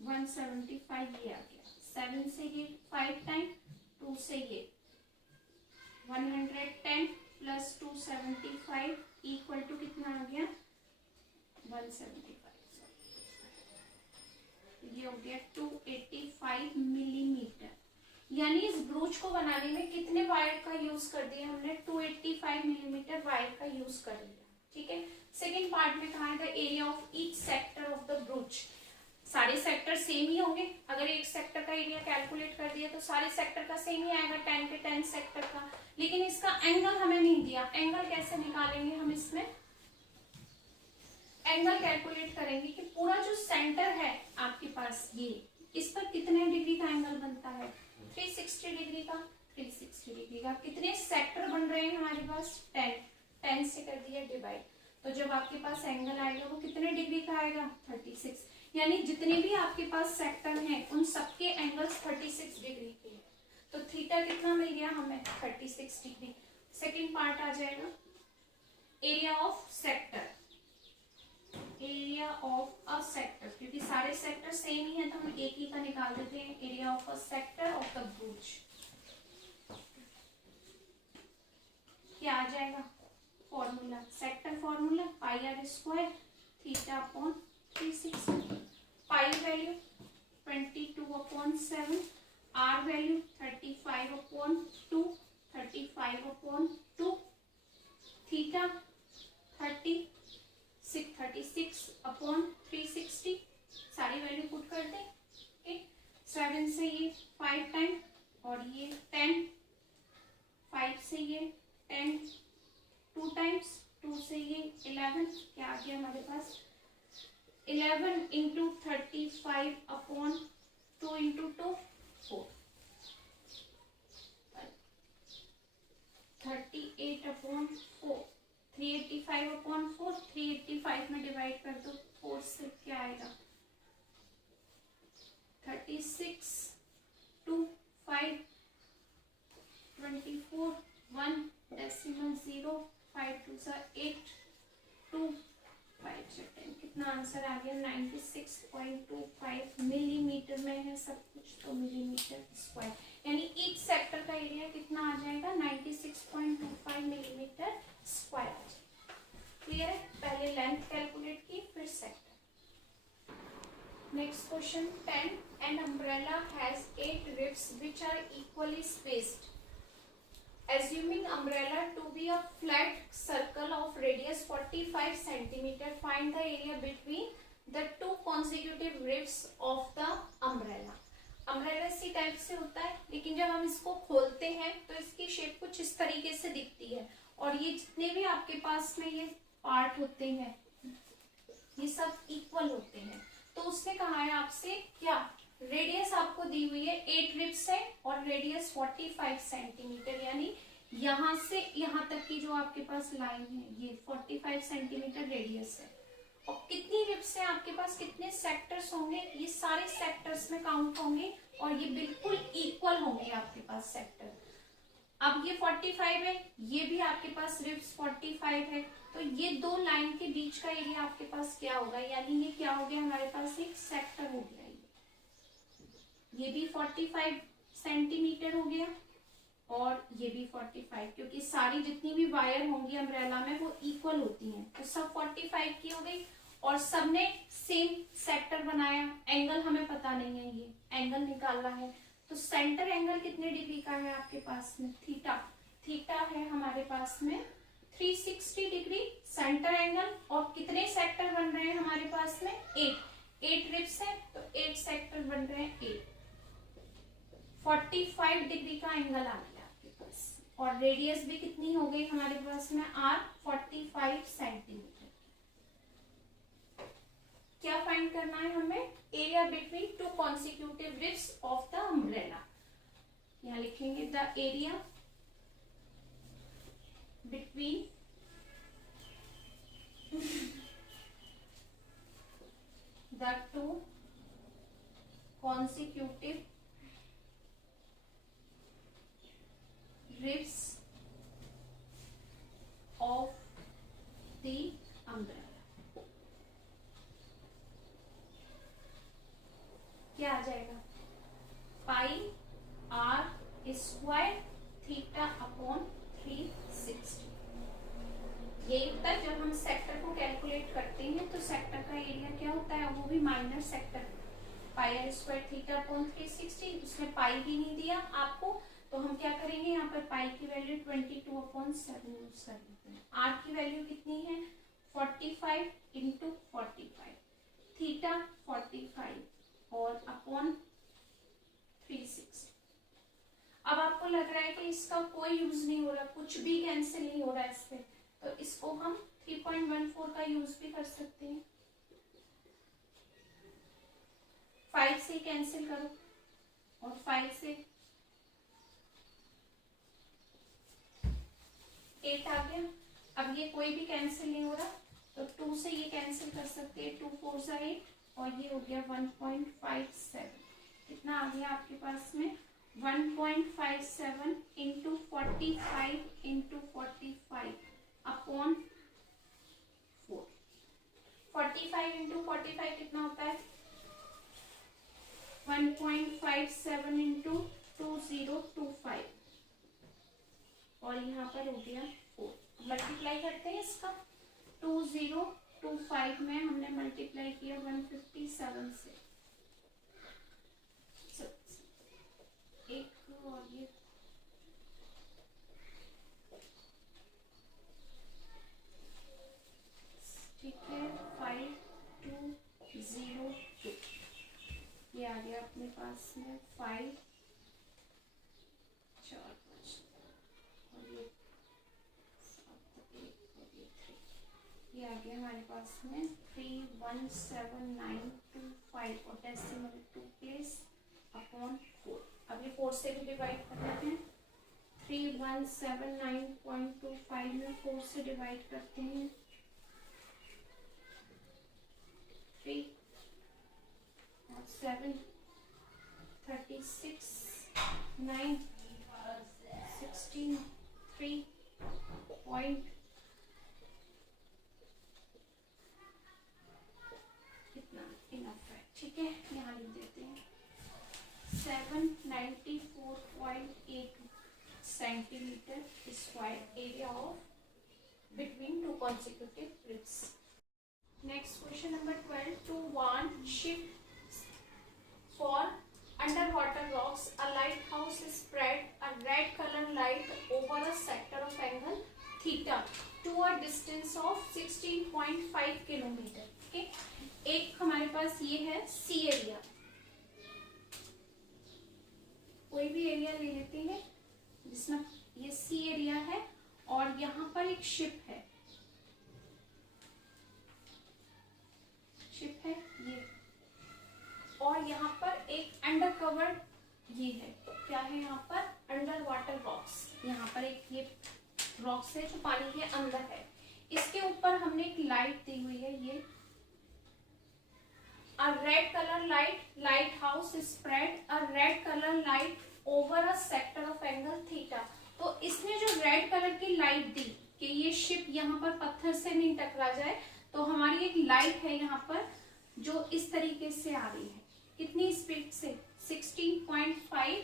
175 ये आ गया, 7 से ये 5 टाइम 2 से ये 110 प्लस 275 इक्वल टू कितना आ गया 175, ये हो गया 285 मिलीमीटर। यानी इस ब्रूच को बनाने में कितने वायर का यूज कर दिया हमने, 285 मिलीमीटर वायर का यूज कर लिया। ठीक है, सेकेंड पार्ट में कहा है the area of each sector of the ब्रूच। सारे सेक्टर सेम ही होंगे, अगर एक सेक्टर का एरिया कैलकुलेट कर दिया तो सारे सेक्टर का सेम ही आएगा 10 के 10 सेक्टर का, लेकिन इसका एंगल हमें नहीं दिया। एंगल कैसे निकालेंगे हम, इसमें एंगल कैलकुलेट करेंगे कि पूरा जो सेंटर है आपके पास ये, इस पर कितने डिग्री का एंगल बनता है 360 डिग्री का, 360 डिग्री का। कितने सेक्टर बन रहे हैं हमारे पास 10, 10 से कर दिया डिवाइड, तो जब आपके पास एंगल आएगा वो कितने डिग्री का आएगा 36। यानी जितने भी आपके पास सेक्टर हैं उन सबके एंगल्स 36 डिग्री के हैं, तो थीटा कितना मिल गया हमें 36 डिग्री। सेकेंड पार्ट आ जाएगा area of sector, area of a sector, क्योंकि सारे सेक्टर सेम ही है तो हम एक ही का निकाल देते हैं, area of a sector of the brooch क्या आ जाएगा formula, sector formula pi r square theta upon 360, pi value 22/7, r value 35/2, 35/2, theta 36/360, सारी वैल्यू पुट कर दें। ओके, 7 से ये 5 टाइम और ये 10, 5 से ये 10 2 टाइम्स, 2 से ये 11, क्या आ गया हमारे पास 11 इंटू 35/2 इंटू 2 4, 38/4, 385/4, 385 में डिवाइड कर दो 4 से, क्या आएगा 36 2 5 24 1 डेसिमल 0 5 2 8 2 5 से 10, कितना आंसर आ गया 96.25 मिलीमीटर में है सब कुछ, तो मिलीमीटर स्क्वायर, यानी ईच सेक्टर का एरिया कितना आ जाएगा 96.25 मिलीमीटर स्क्वायर आ जाएगा। क्लियर है, पहले लेंथ कैलकुलेट की फिर sector. Next question 10, an umbrella has 8 ribs which are equally spaced. Assuming umbrella to be a flat circle of radius 45 centimeter, find the area between the two consecutive ribs of the umbrella. Umbrella इसी type से होता है, लेकिन जब हम इसको खोलते हैं तो इसकी शेप कुछ इस तरीके से दिखती है, और ये जितने भी आपके पास में ये पार्ट होते हैं ये सब इक्वल होते हैं। तो उसने कहा है आपसे क्या, रेडियस आपको दी हुई है 8 रिब्स है और रेडियस 45 सेंटीमीटर, यानी यहाँ से यहाँ तक की जो आपके पास लाइन है ये 45 सेंटीमीटर रेडियस है। और कितनी रिब्स है आपके पास, कितने सेक्टर्स होंगे, ये सारे सेक्टर्स में काउंट होंगे और ये बिल्कुल इक्वल होंगे आपके पास सेक्टर। अब ये 45 है, ये भी आपके पास रिब्स 45 है, तो ये दो लाइन के बीच का एरिया आपके पास क्या होगा, यानी ये क्या हो गया हमारे पास एक सेक्टर हो गया। ये भी 45 सेंटीमीटर हो गया और ये भी 45, क्योंकि सारी जितनी भी वायर होंगी अम्ब्रेला में वो इक्वल होती हैं, तो सब 45 की हो गई और सबने सेम सेक्टर बनाया। एंगल हमें पता नहीं है, ये एंगल निकालना है, तो सेंटर एंगल कितने डिग्री का है आपके पास में, थीटा, थीटा है हमारे पास में 360 डिग्री सेंटर एंगल, और कितने सेक्टर बन रहे हैं हमारे पास में? 8 रिब्स है तो 8 सेक्टर बन रहे हैं 8। 45 डिग्री का एंगल आ गया आपके पास, और रेडियस भी कितनी हो गई हमारे पास में? R 45 centimetre. क्या फाइंड करना है हमें? Area between two consecutive ribs of the umbrella. यहाँ लिखेंगे the area between the two consecutive ribs of the umbrella। क्या आ जाएगा? पाई r स्क्वायर थीटा अपॉन 360। यही होता है जब हम सेक्टर को कैलकुलेट करते हैं तो सेक्टर का एरिया क्या होता है? वो भी minor sector, pi r square theta upon 360। उसने पाई भी नहीं दिया आपको, तो हम क्या करेंगे? यहाँ पर पाई की वैल्यू 22/7 यूज कर लेते हैं। आर की वैल्यू कितनी है? 45 इंटू 45, थीटा 45 और अपॉन 360। अब आपको लग रहा है कि इसका कोई यूज नहीं हो रहा, कुछ भी कैंसिल नहीं हो रहा है इस पे, तो इसको हम 3.14 का यूज भी कर सकते हैं। 5 से कैंसिल करो और 5 से 8 आ गया। अब ये कोई भी कैंसिल नहीं हो रहा, तो 2 से ये कैंसिल कर सकते हैं, 2 4 से 8 और ये हो गया 1.57। कितना आ गया आपके पास में? 1.57 इंटू 45 इंटू 45 अपॉन 4। 45 इंटू 45 कितना होता है? 1.57 इंटू 2025 और यहाँ पर हो गया 4। मल्टीप्लाई करते हैं इसका। 2025 में हमने मल्टीप्लाई किया 157 से, एक और ये ठीक है 5202। ये आ गया अपने पास में 5 4 5 और ये 7 1 और ये 3। ये आ गया हमारे पास में 317925 और डेसिमल 2 प्लेस अपॉन 4। अब ये 4 से भी डिवाइड कर लेते हैं। 3179.25 में 4 से डिवाइड करते हैं। 3 और 7 36 9 16 3 पॉइंट कितना इनफ है। ठीक है, यहाँ लिख देते हैं 794.8 centimetre square area of between two consecutive ribs। Next question number 12. To warn ship for underwater rocks, a lighthouse spread a red color light over a sector of angle theta to a distance of 16.5 kilometre. okay? एक हमारे पास ये है सी area, कोई भी area ले लेते हैं जिसमें ये सी एरिया है और यहाँ पर एक शिप है ये, और यहाँ पर एक अंडर कवर ये है, क्या है यहाँ पर? Under water rocks. यहाँ पर एक ये रॉक्स है जो पानी के अंदर है, इसके ऊपर हमने एक लाइट दी हुई है, ये a red color light, lighthouse spread a red color light over a sector of angle theta। तो इसने जो रेड कलर की लाइट दी कि ये शिप यहाँ पर पत्थर से नहीं टकरा जाए, तो हमारी एक लाइट है यहाँ पर जो इस तरीके से आ रही है। कितनी स्पीड से? 16.5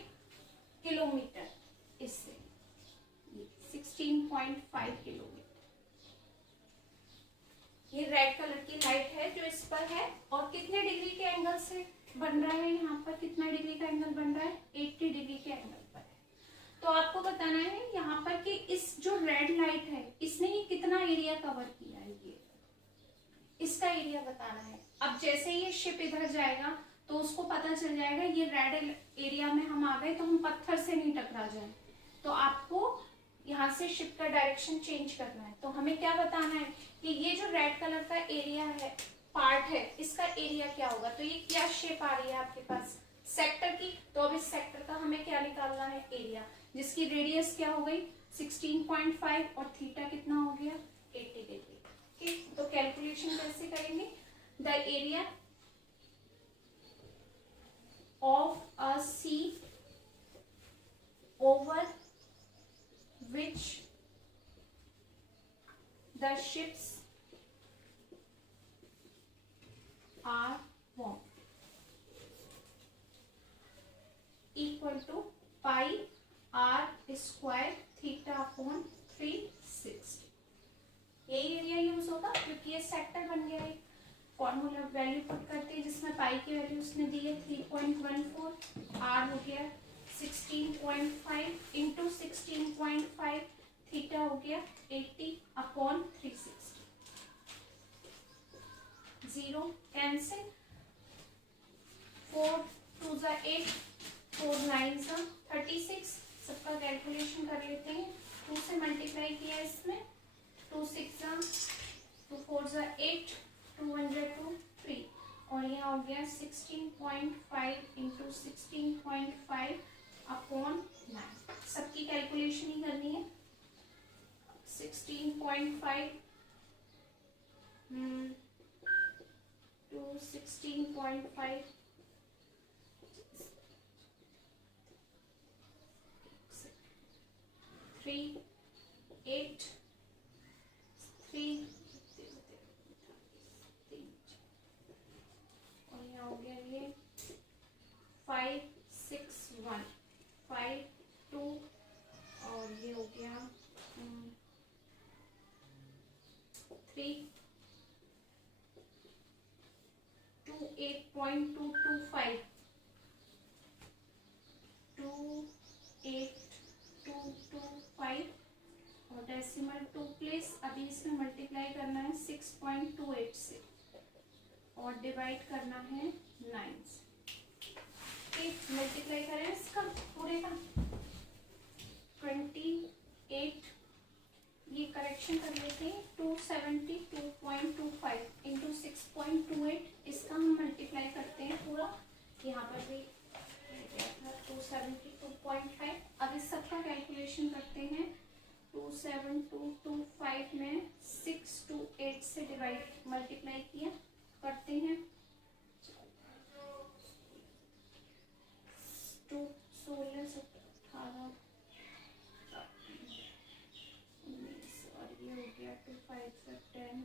किलोमीटर इससे, 16.5 किलोमीटर। ये रेड कलर की लाइट है जो इस पर है, और कितने डिग्री के एंगल से बन रहा है? यहाँ पर कितना डिग्री का एंगल बन रहा है? 80 डिग्री के एंगल पर है। तो आपको बताना है यहाँ पर कि इस जो रेड लाइट है इसने ये कितना एरिया कवर किया है, ये इसका एरिया बताना है। अब जैसे ये शिप इधर जाएगा तो उसको पता चल जाएगा ये रेड एरिया में हम आ गए तो हम पत्थर से नहीं टकरा जाए, तो आपको यहाँ से शिप का डायरेक्शन चेंज करना है। तो हमें क्या बताना है कि ये जो रेड कलर का एरिया है, पार्ट है, इसका एरिया क्या होगा। तो ये क्या शेप आ रही है आपके पास, सेक्टर की, तो अब इस सेक्टर का हमें क्या निकालना है, एरिया, जिसकी रेडियस क्या हो गई 16.5 और थीटा कितना हो गया 80 डिग्री। ठीक, तो कैलकुलेशन कैसे करेंगे, the area of a sea over which the ships are formed equal to pi r square theta upon 360। यही एरिया यूज होगा क्योंकि ये सेक्टर बन गया है। फॉर्मूला वैल्यू पुट करते हैं जिसमें पाई की वैल्यू उसने दी है 3.14, आर हो गया 16.5 इंटू 16.5, थीटा हो गया 80 अपॉन 360, 0 कैंसिल, 4 2 जा 8, 4 9 जा 36। सबका कैलकुलेशन कर लेते हैं। 2 से मल्टीप्लाई किया इसमें, 2 6 जा 2 4 जा 8, 2 1 जा 2 3, और यहाँ हो गया 16.5 इंटू 16.5 अपॉन 9। सबकी कैलकुलेशन ही करनी है। 16.5 टू 16.5 3 8 3 और यहाँ हो गया ये 5 6 1 5 2 और ये हो गया 3 2 8.225 28225 और डेसिमल 2 प्लेस। अभी इसमें मल्टीप्लाई करना है 6.28 से और डिवाइड करना है 9 से। मल्टीप्लाई करें इसका पूरे का 28, ये करेक्शन कर लेते हैं 272.25 इंटू 6.28, इसका हम मल्टीप्लाई करते हैं पूरा। यहाँ पर भी 272.5। अब इस सबका कैलकुलेशन करते हैं। 27225 में 628 से डिवाइड मल्टीप्लाई किया करते हैं 2 16 17 18 19 और ये हो गया 2 5 से 10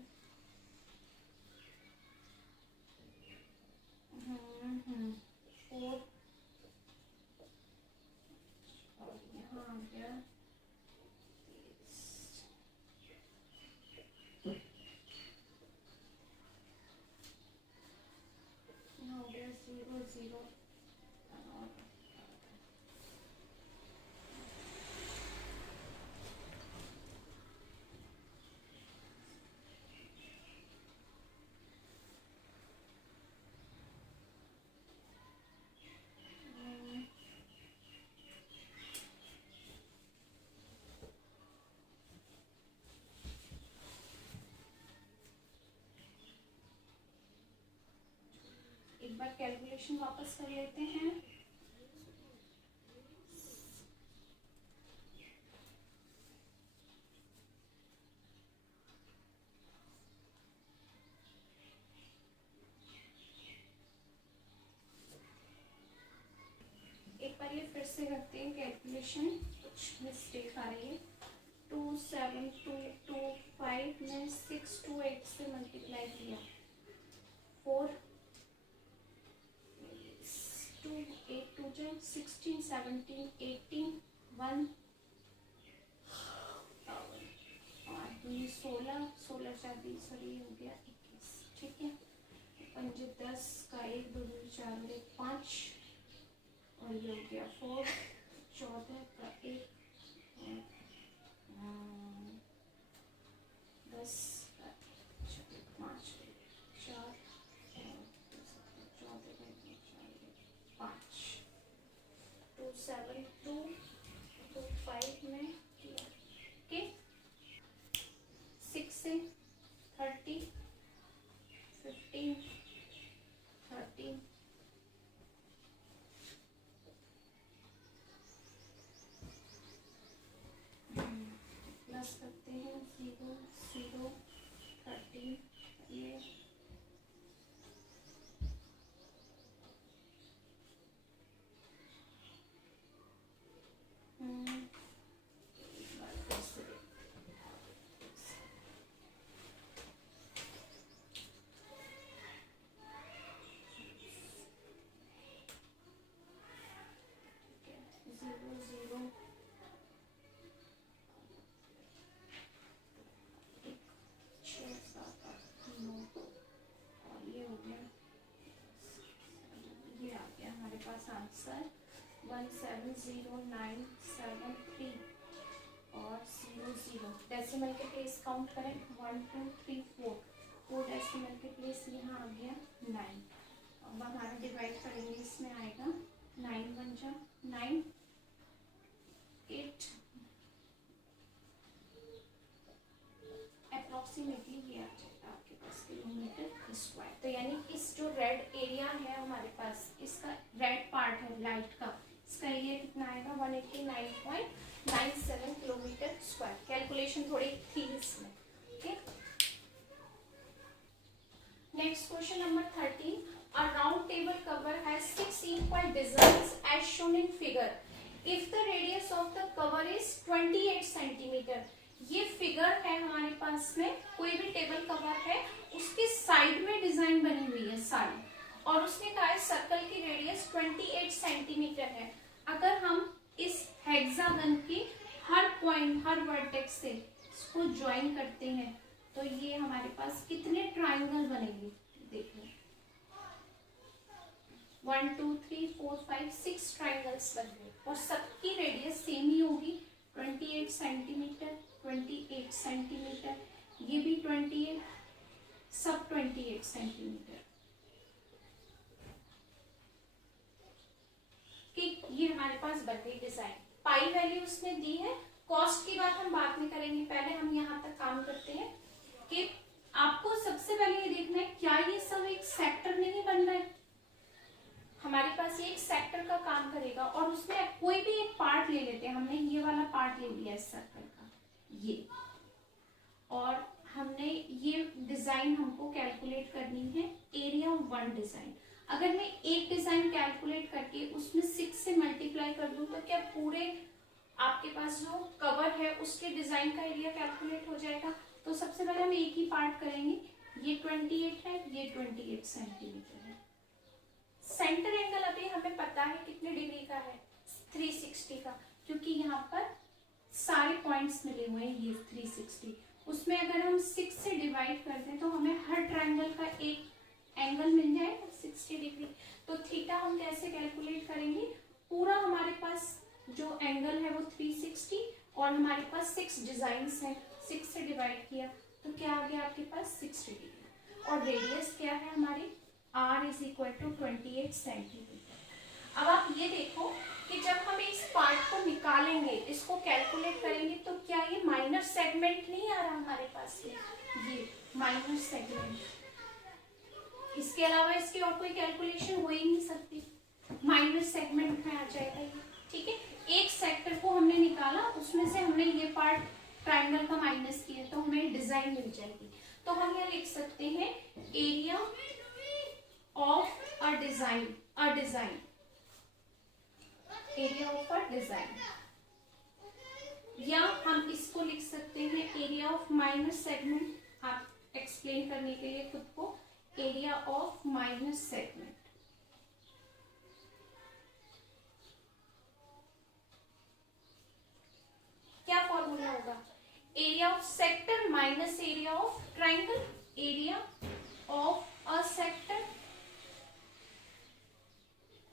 4 और यहाँ आ गया 0 0। एक बार कैलकुलेशन वापस कर लेते हैं। एक बार ये फिर से करते हैं कैलकुलेशन, कुछ मिस्टेक आ रही है। 27225 में 628 से मल्टीप्लाई किया 4 2 8 2 16 17 18 1 और 16 16 4 20 और ये हो गया 21। ठीक है, 5 10 का 1 2 4 1 5 और ये हो गया 4 14 का 1, 10 का 5, 4, 5, 2 7 2 2 5 में किया। ओके, 6 से 30, 15, 13, प्लस करते हैं 0 0 13 ये आंसर 170973 और 00 डेसिमल के प्लेस काउंट करें 1 2 3 4 4 डेसिमल के प्लेस यहाँ आ गया 9। अब हमारा डिवाइड करेंगे, इसमें आएगा 9 1 जा 9 8 अप्रोक्सीमेटली ये आ जाएगा आपके पास किलोमीटर स्क्वायर। तो यानी इस जो रेड एरिया है हमारे पास, इसका रेड पार्ट है लाइट का, इसका एरिया कितना आएगा 189.97 किलोमीटर स्क्वायर। कैलकुलेशन थोड़ी थी इसमें। Okay, next question number 13। A round table cover has 6 equal designs as shown in figure. If the radius of the cover is 28 centimeter, ये फिगर है हमारे पास में, कोई भी टेबल कवर है उसके साइड में डिजाइन बनी हुई है सारी, और उसने कहा है सर्कल की रेडियस 28 सेंटीमीटर है। अगर हम इस हेक्सागन के हर पॉइंट हर वर्टेक्स से इसको ज्वाइन करते हैं तो ये हमारे पास कितने ट्राइंगल बनेंगे देखिए, 1 2 3 4 5 6 ट्राइंगल्स बन गए और सबकी रेडियस सेम ही होगी 28 सेंटीमीटर 28 सेंटीमीटर, ये भी 28, सब 28 सेंटीमीटर। ये हमारे पास बन गई डिजाइन। पाई वैल्यू उसने दी है। कॉस्ट की बात हम बाद में करेंगे, पहले हम यहाँ तक काम करते हैं कि आपको सबसे पहले ये देखना है क्या ये सब एक सेक्टर नहीं बन रहा है। हमारे पास ये एक सेक्टर का काम करेगा और उसमें कोई भी एक पार्ट ले लेते हैं। हमने ये वाला पार्ट ले लिया इस सर्कल का ये, और हमने ये डिजाइन हमको कैलकुलेट करनी है एरिया ऑफ वन डिजाइन। अगर मैं एक डिजाइन कैलकुलेट करके उसमें 6 से मल्टीप्लाई कर दूं तो क्या पूरे आपके पास जो कवर है उसके डिजाइन का एरिया कैलकुलेट हो जाएगा। तो सबसे पहले हम एक ही पार्ट करेंगे, ये 28 है, ये 28 सेंटीमीटर है। सेंटर एंगल अभी हमें पता है कितने डिग्री का है, 360 का, क्योंकि यहाँ पर सारे पॉइंट्स मिले हुए हैं ये 360। उसमें अगर हम 6 से डिवाइड कर दें तो हमें हर ट्रायंगल का एक एंगल मिल जाएगा 60 डिग्री। तो थीटा हम कैसे कैलकुलेट करेंगे, पूरा हमारे पास जो एंगल है वो 360 और हमारे पास 6 डिजाइन्स हैं, 6 से डिवाइड किया तो क्या आ गया आपके पास 60 डिग्री। और रेडियस क्या है हमारी, r is equal to 28 centimetre. अब आप ये देखो कि जब हम इस पार्ट को निकालेंगे, इसको कैलकुलेट करेंगे तो क्या ये माइनर सेगमेंट नहीं आ रहा हमारे पास में, ये माइनर सेगमेंट, इसके अलावा इसकी और कोई कैलकुलेशन हो ही नहीं सकती, माइनर सेगमेंट में आ जाएगा ये। ठीक है, एक सेक्टर को हमने निकाला, उसमें से हमने ये पार्ट ट्रायंगल का माइनस किया तो हमें डिजाइन मिल जाएगी। तो हम यहाँ लिख सकते हैं area of a design, area of a design, या हम इसको लिख सकते हैं एरिया ऑफ माइनर सेगमेंट, आप एक्सप्लेन करने के लिए खुद को, एरिया ऑफ माइनर सेगमेंट। क्या फॉर्मूला होगा, area of sector minus area of triangle, area of a sector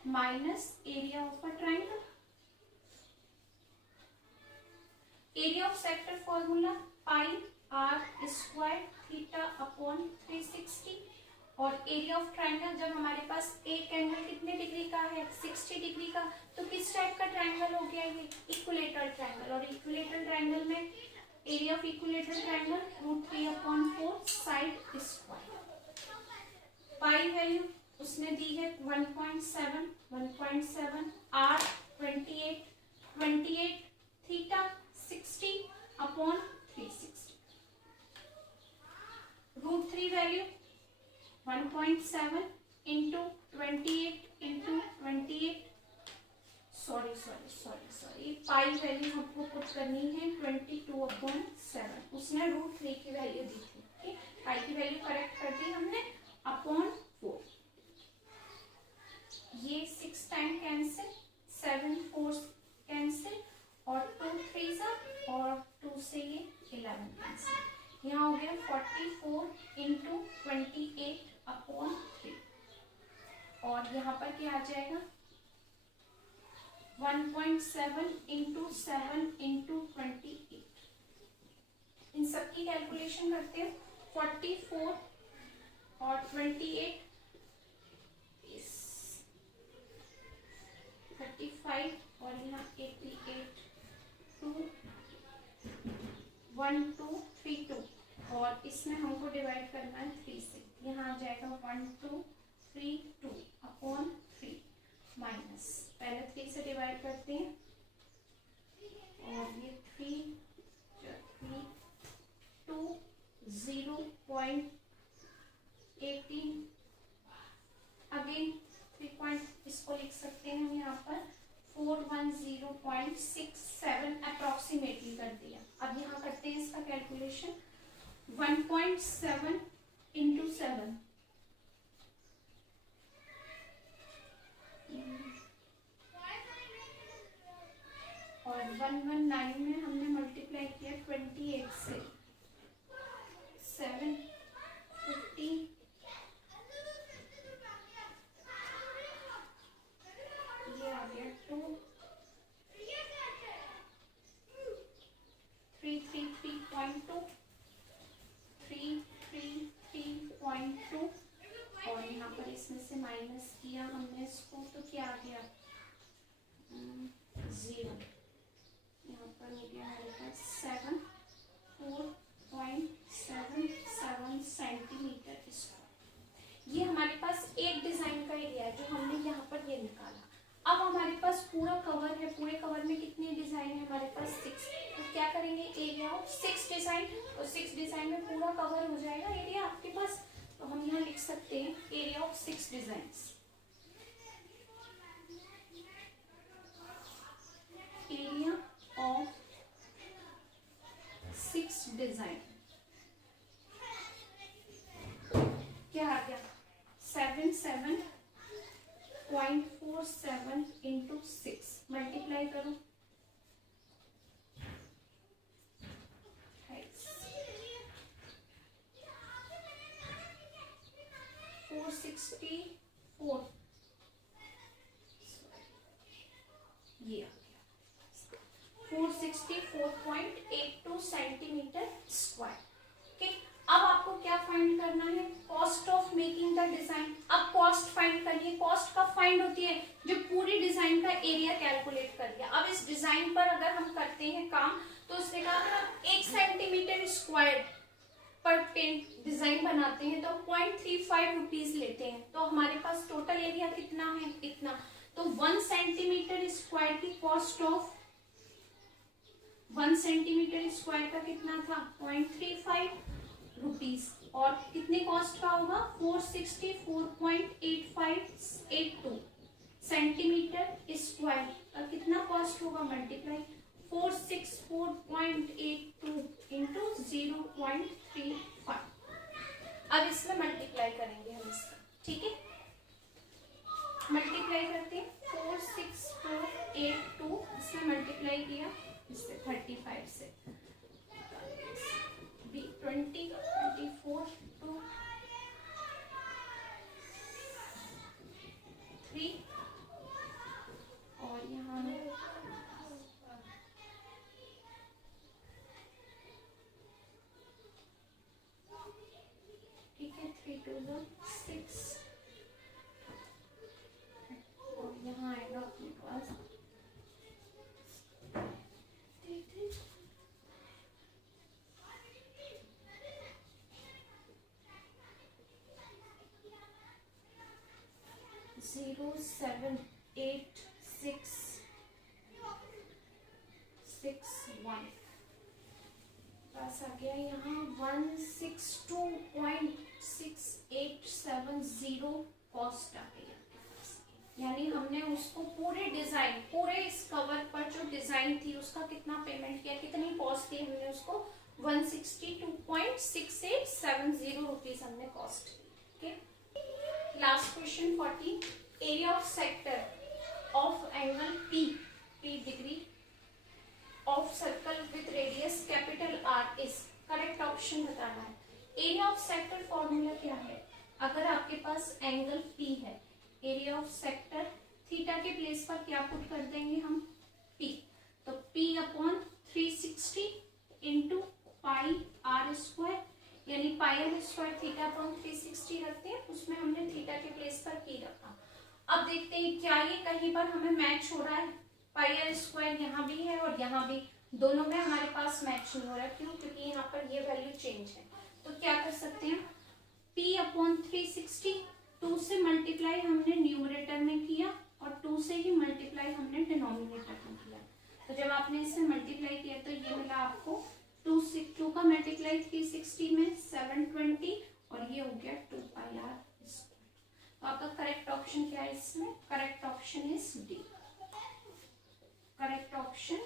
minus area of a triangle. Area of sector formula pi r square theta upon 360 और area of triangle जब हमारे पास एक angle कितने degree का है 60 degree का, तो किस टाइप का ट्राइंगल हो गया ये इक्विलेटरल ट्राइंगल। और इक्विलेटरल ट्राइंगल में area of equilateral triangle √3/4 side square. Pi value उसने दी है 1.7 r 28 theta 60 upon 360। √3 value 1.7 into 28 into 28 sorry pi value हमको पुट करनी है 22/7। उसने √3 की वैल्यू दी थी। ठीक, पाई की वैल्यू करेक्ट कर दी हमने अपॉन 4। ये 6 टाइम कैंसिल, 7 4 कैंसिल और 2 3 और 2 से ये 11 कैंसिल। यहाँ हो गया 44 इंटू 28/3 और यहाँ पर क्या आ जाएगा 1.7 इंटू 7 इंटू 28। इन सबकी कैलकुलेशन करते हैं। 44 और 28 35 और यहाँ 88 2 1 2 3 2 और इसमें हमको डिवाइड करना है 3 से। यहाँ आ जाएगा 1 2 3 2 अपॉन 3 माइनस पहले 3 से डिवाइड करते हैं और ये 3 2 0.18 अगेन 3 पॉइंट इसको लिख सकते हैं हम यहाँ पर 410.67 अप्रोक्सीमेटली कर दिया। अब यहाँ करते हैं इसका कैलकुलेशन 1.7 इंटू 7 और 119 में हमने मल्टीप्लाई किया 28 से 750 ये आ गया 2 333.2 333.2 और यहाँ पर इसमें से माइनस किया हमने इसको तो क्या आ गया 0। यहाँ पर हो गया हमारे पास 4.77 सेंटीमीटर स्क्वायर। ये हमारे पास एक डिजाइन का एरिया है जो हमने यहाँ पर ये निकाला। अब हमारे पास पूरा कवर है, पूरे कवर में कितने डिजाइन है हमारे पास 6। तो क्या करेंगे एरिया ऑफ 6 डिजाइन, और 6 डिजाइन में पूरा कवर हो जाएगा एरिया आपके पास। तो हम यहाँ लिख सकते हैं area of 6 designs. Area of 6 design क्या आ गया 77.47 इंटू 6 मल्टीप्लाई करो 464 ये आ गया 464.82 सेंटीमीटर स्क्वायर। ठीक, अब आपको क्या फाइंड करना है cost of making the design. अब कॉस्ट फाइंड करिए। कॉस्ट कब फाइंड होती है जो पूरी डिजाइन का एरिया कैलकुलेट कर लिया। अब इस डिजाइन पर अगर हम करते हैं काम तो उसने कहा अगर हम 1 सेंटीमीटर स्क्वायर पर पेंट डिजाइन बनाते हैं तो 0.35 रुपीज लेते हैं। तो हमारे पास टोटल एरिया कितना है इतना। तो 1 सेंटीमीटर स्क्वायर की कॉस्ट ऑफ 1 सेंटीमीटर स्क्वायर का कितना था 0.35 रुपीज और कितने कॉस्ट का होगा 464.8582 सेंटीमीटर स्क्वायर का कितना कॉस्ट होगा मल्टीप्लाई 464.82 इंटू 0.35। अब इसमें मल्टीप्लाई करेंगे हम इसका। ठीक है, मल्टीप्लाई करते हैं 46482 इसमें मल्टीप्लाई किया इससे 35 से 20 24 2 3 और यहाँ 0.07861 बस आ गया यहाँ 162.6870 कॉस्ट आ गई आपके पास। यानी हमने उसको पूरे डिजाइन, पूरे इस कवर पर जो डिजाइन थी उसका कितना पेमेंट किया, कितनी कॉस्ट थी हमने उसको 162.6870 रुपीज हमने कॉस्ट की। Last question 40, area of sector of angle P degree of circle with radius capital R is, correct option बताना है। एरिया ऑफ सेक्टर फॉर्मूला क्या है, अगर आपके पास एंगल P है, एरिया ऑफ सेक्टर थीटा के प्लेस पर क्या पुट कर देंगे हम, P, तो P अपॉन 360 इंटू पाई R स्क्वायर, यानी पाई R स्क्वायर थीटा अपॉन 360 रखते हैं, उसमें हमने थीटा के प्लेस पर P रखा। अब देखते हैं क्या ये कहीं पर हमें मैच हो रहा है, पाई R स्क्वायर यहाँ भी है और यहाँ भी, दोनों में हमारे पास मैच नहीं हो रहा है, क्यों, क्योंकि यहाँ पर ये वैल्यू चेंज है। तो क्या कर सकते हैं, P अपॉन 360 2 से मल्टीप्लाई हमने न्यूमरेटर में किया और 2 से ही मल्टीप्लाई हमने डिनोमिनेटर में किया। तो जब आपने इसे मल्टीप्लाई किया तो ये मिला आपको 2 का मल्टीप्लाई 360 में 720 और ये हो गया 2 पाई R स्क्वायर। तो आपका करेक्ट ऑप्शन क्या है इसमें, correct option is D, correct option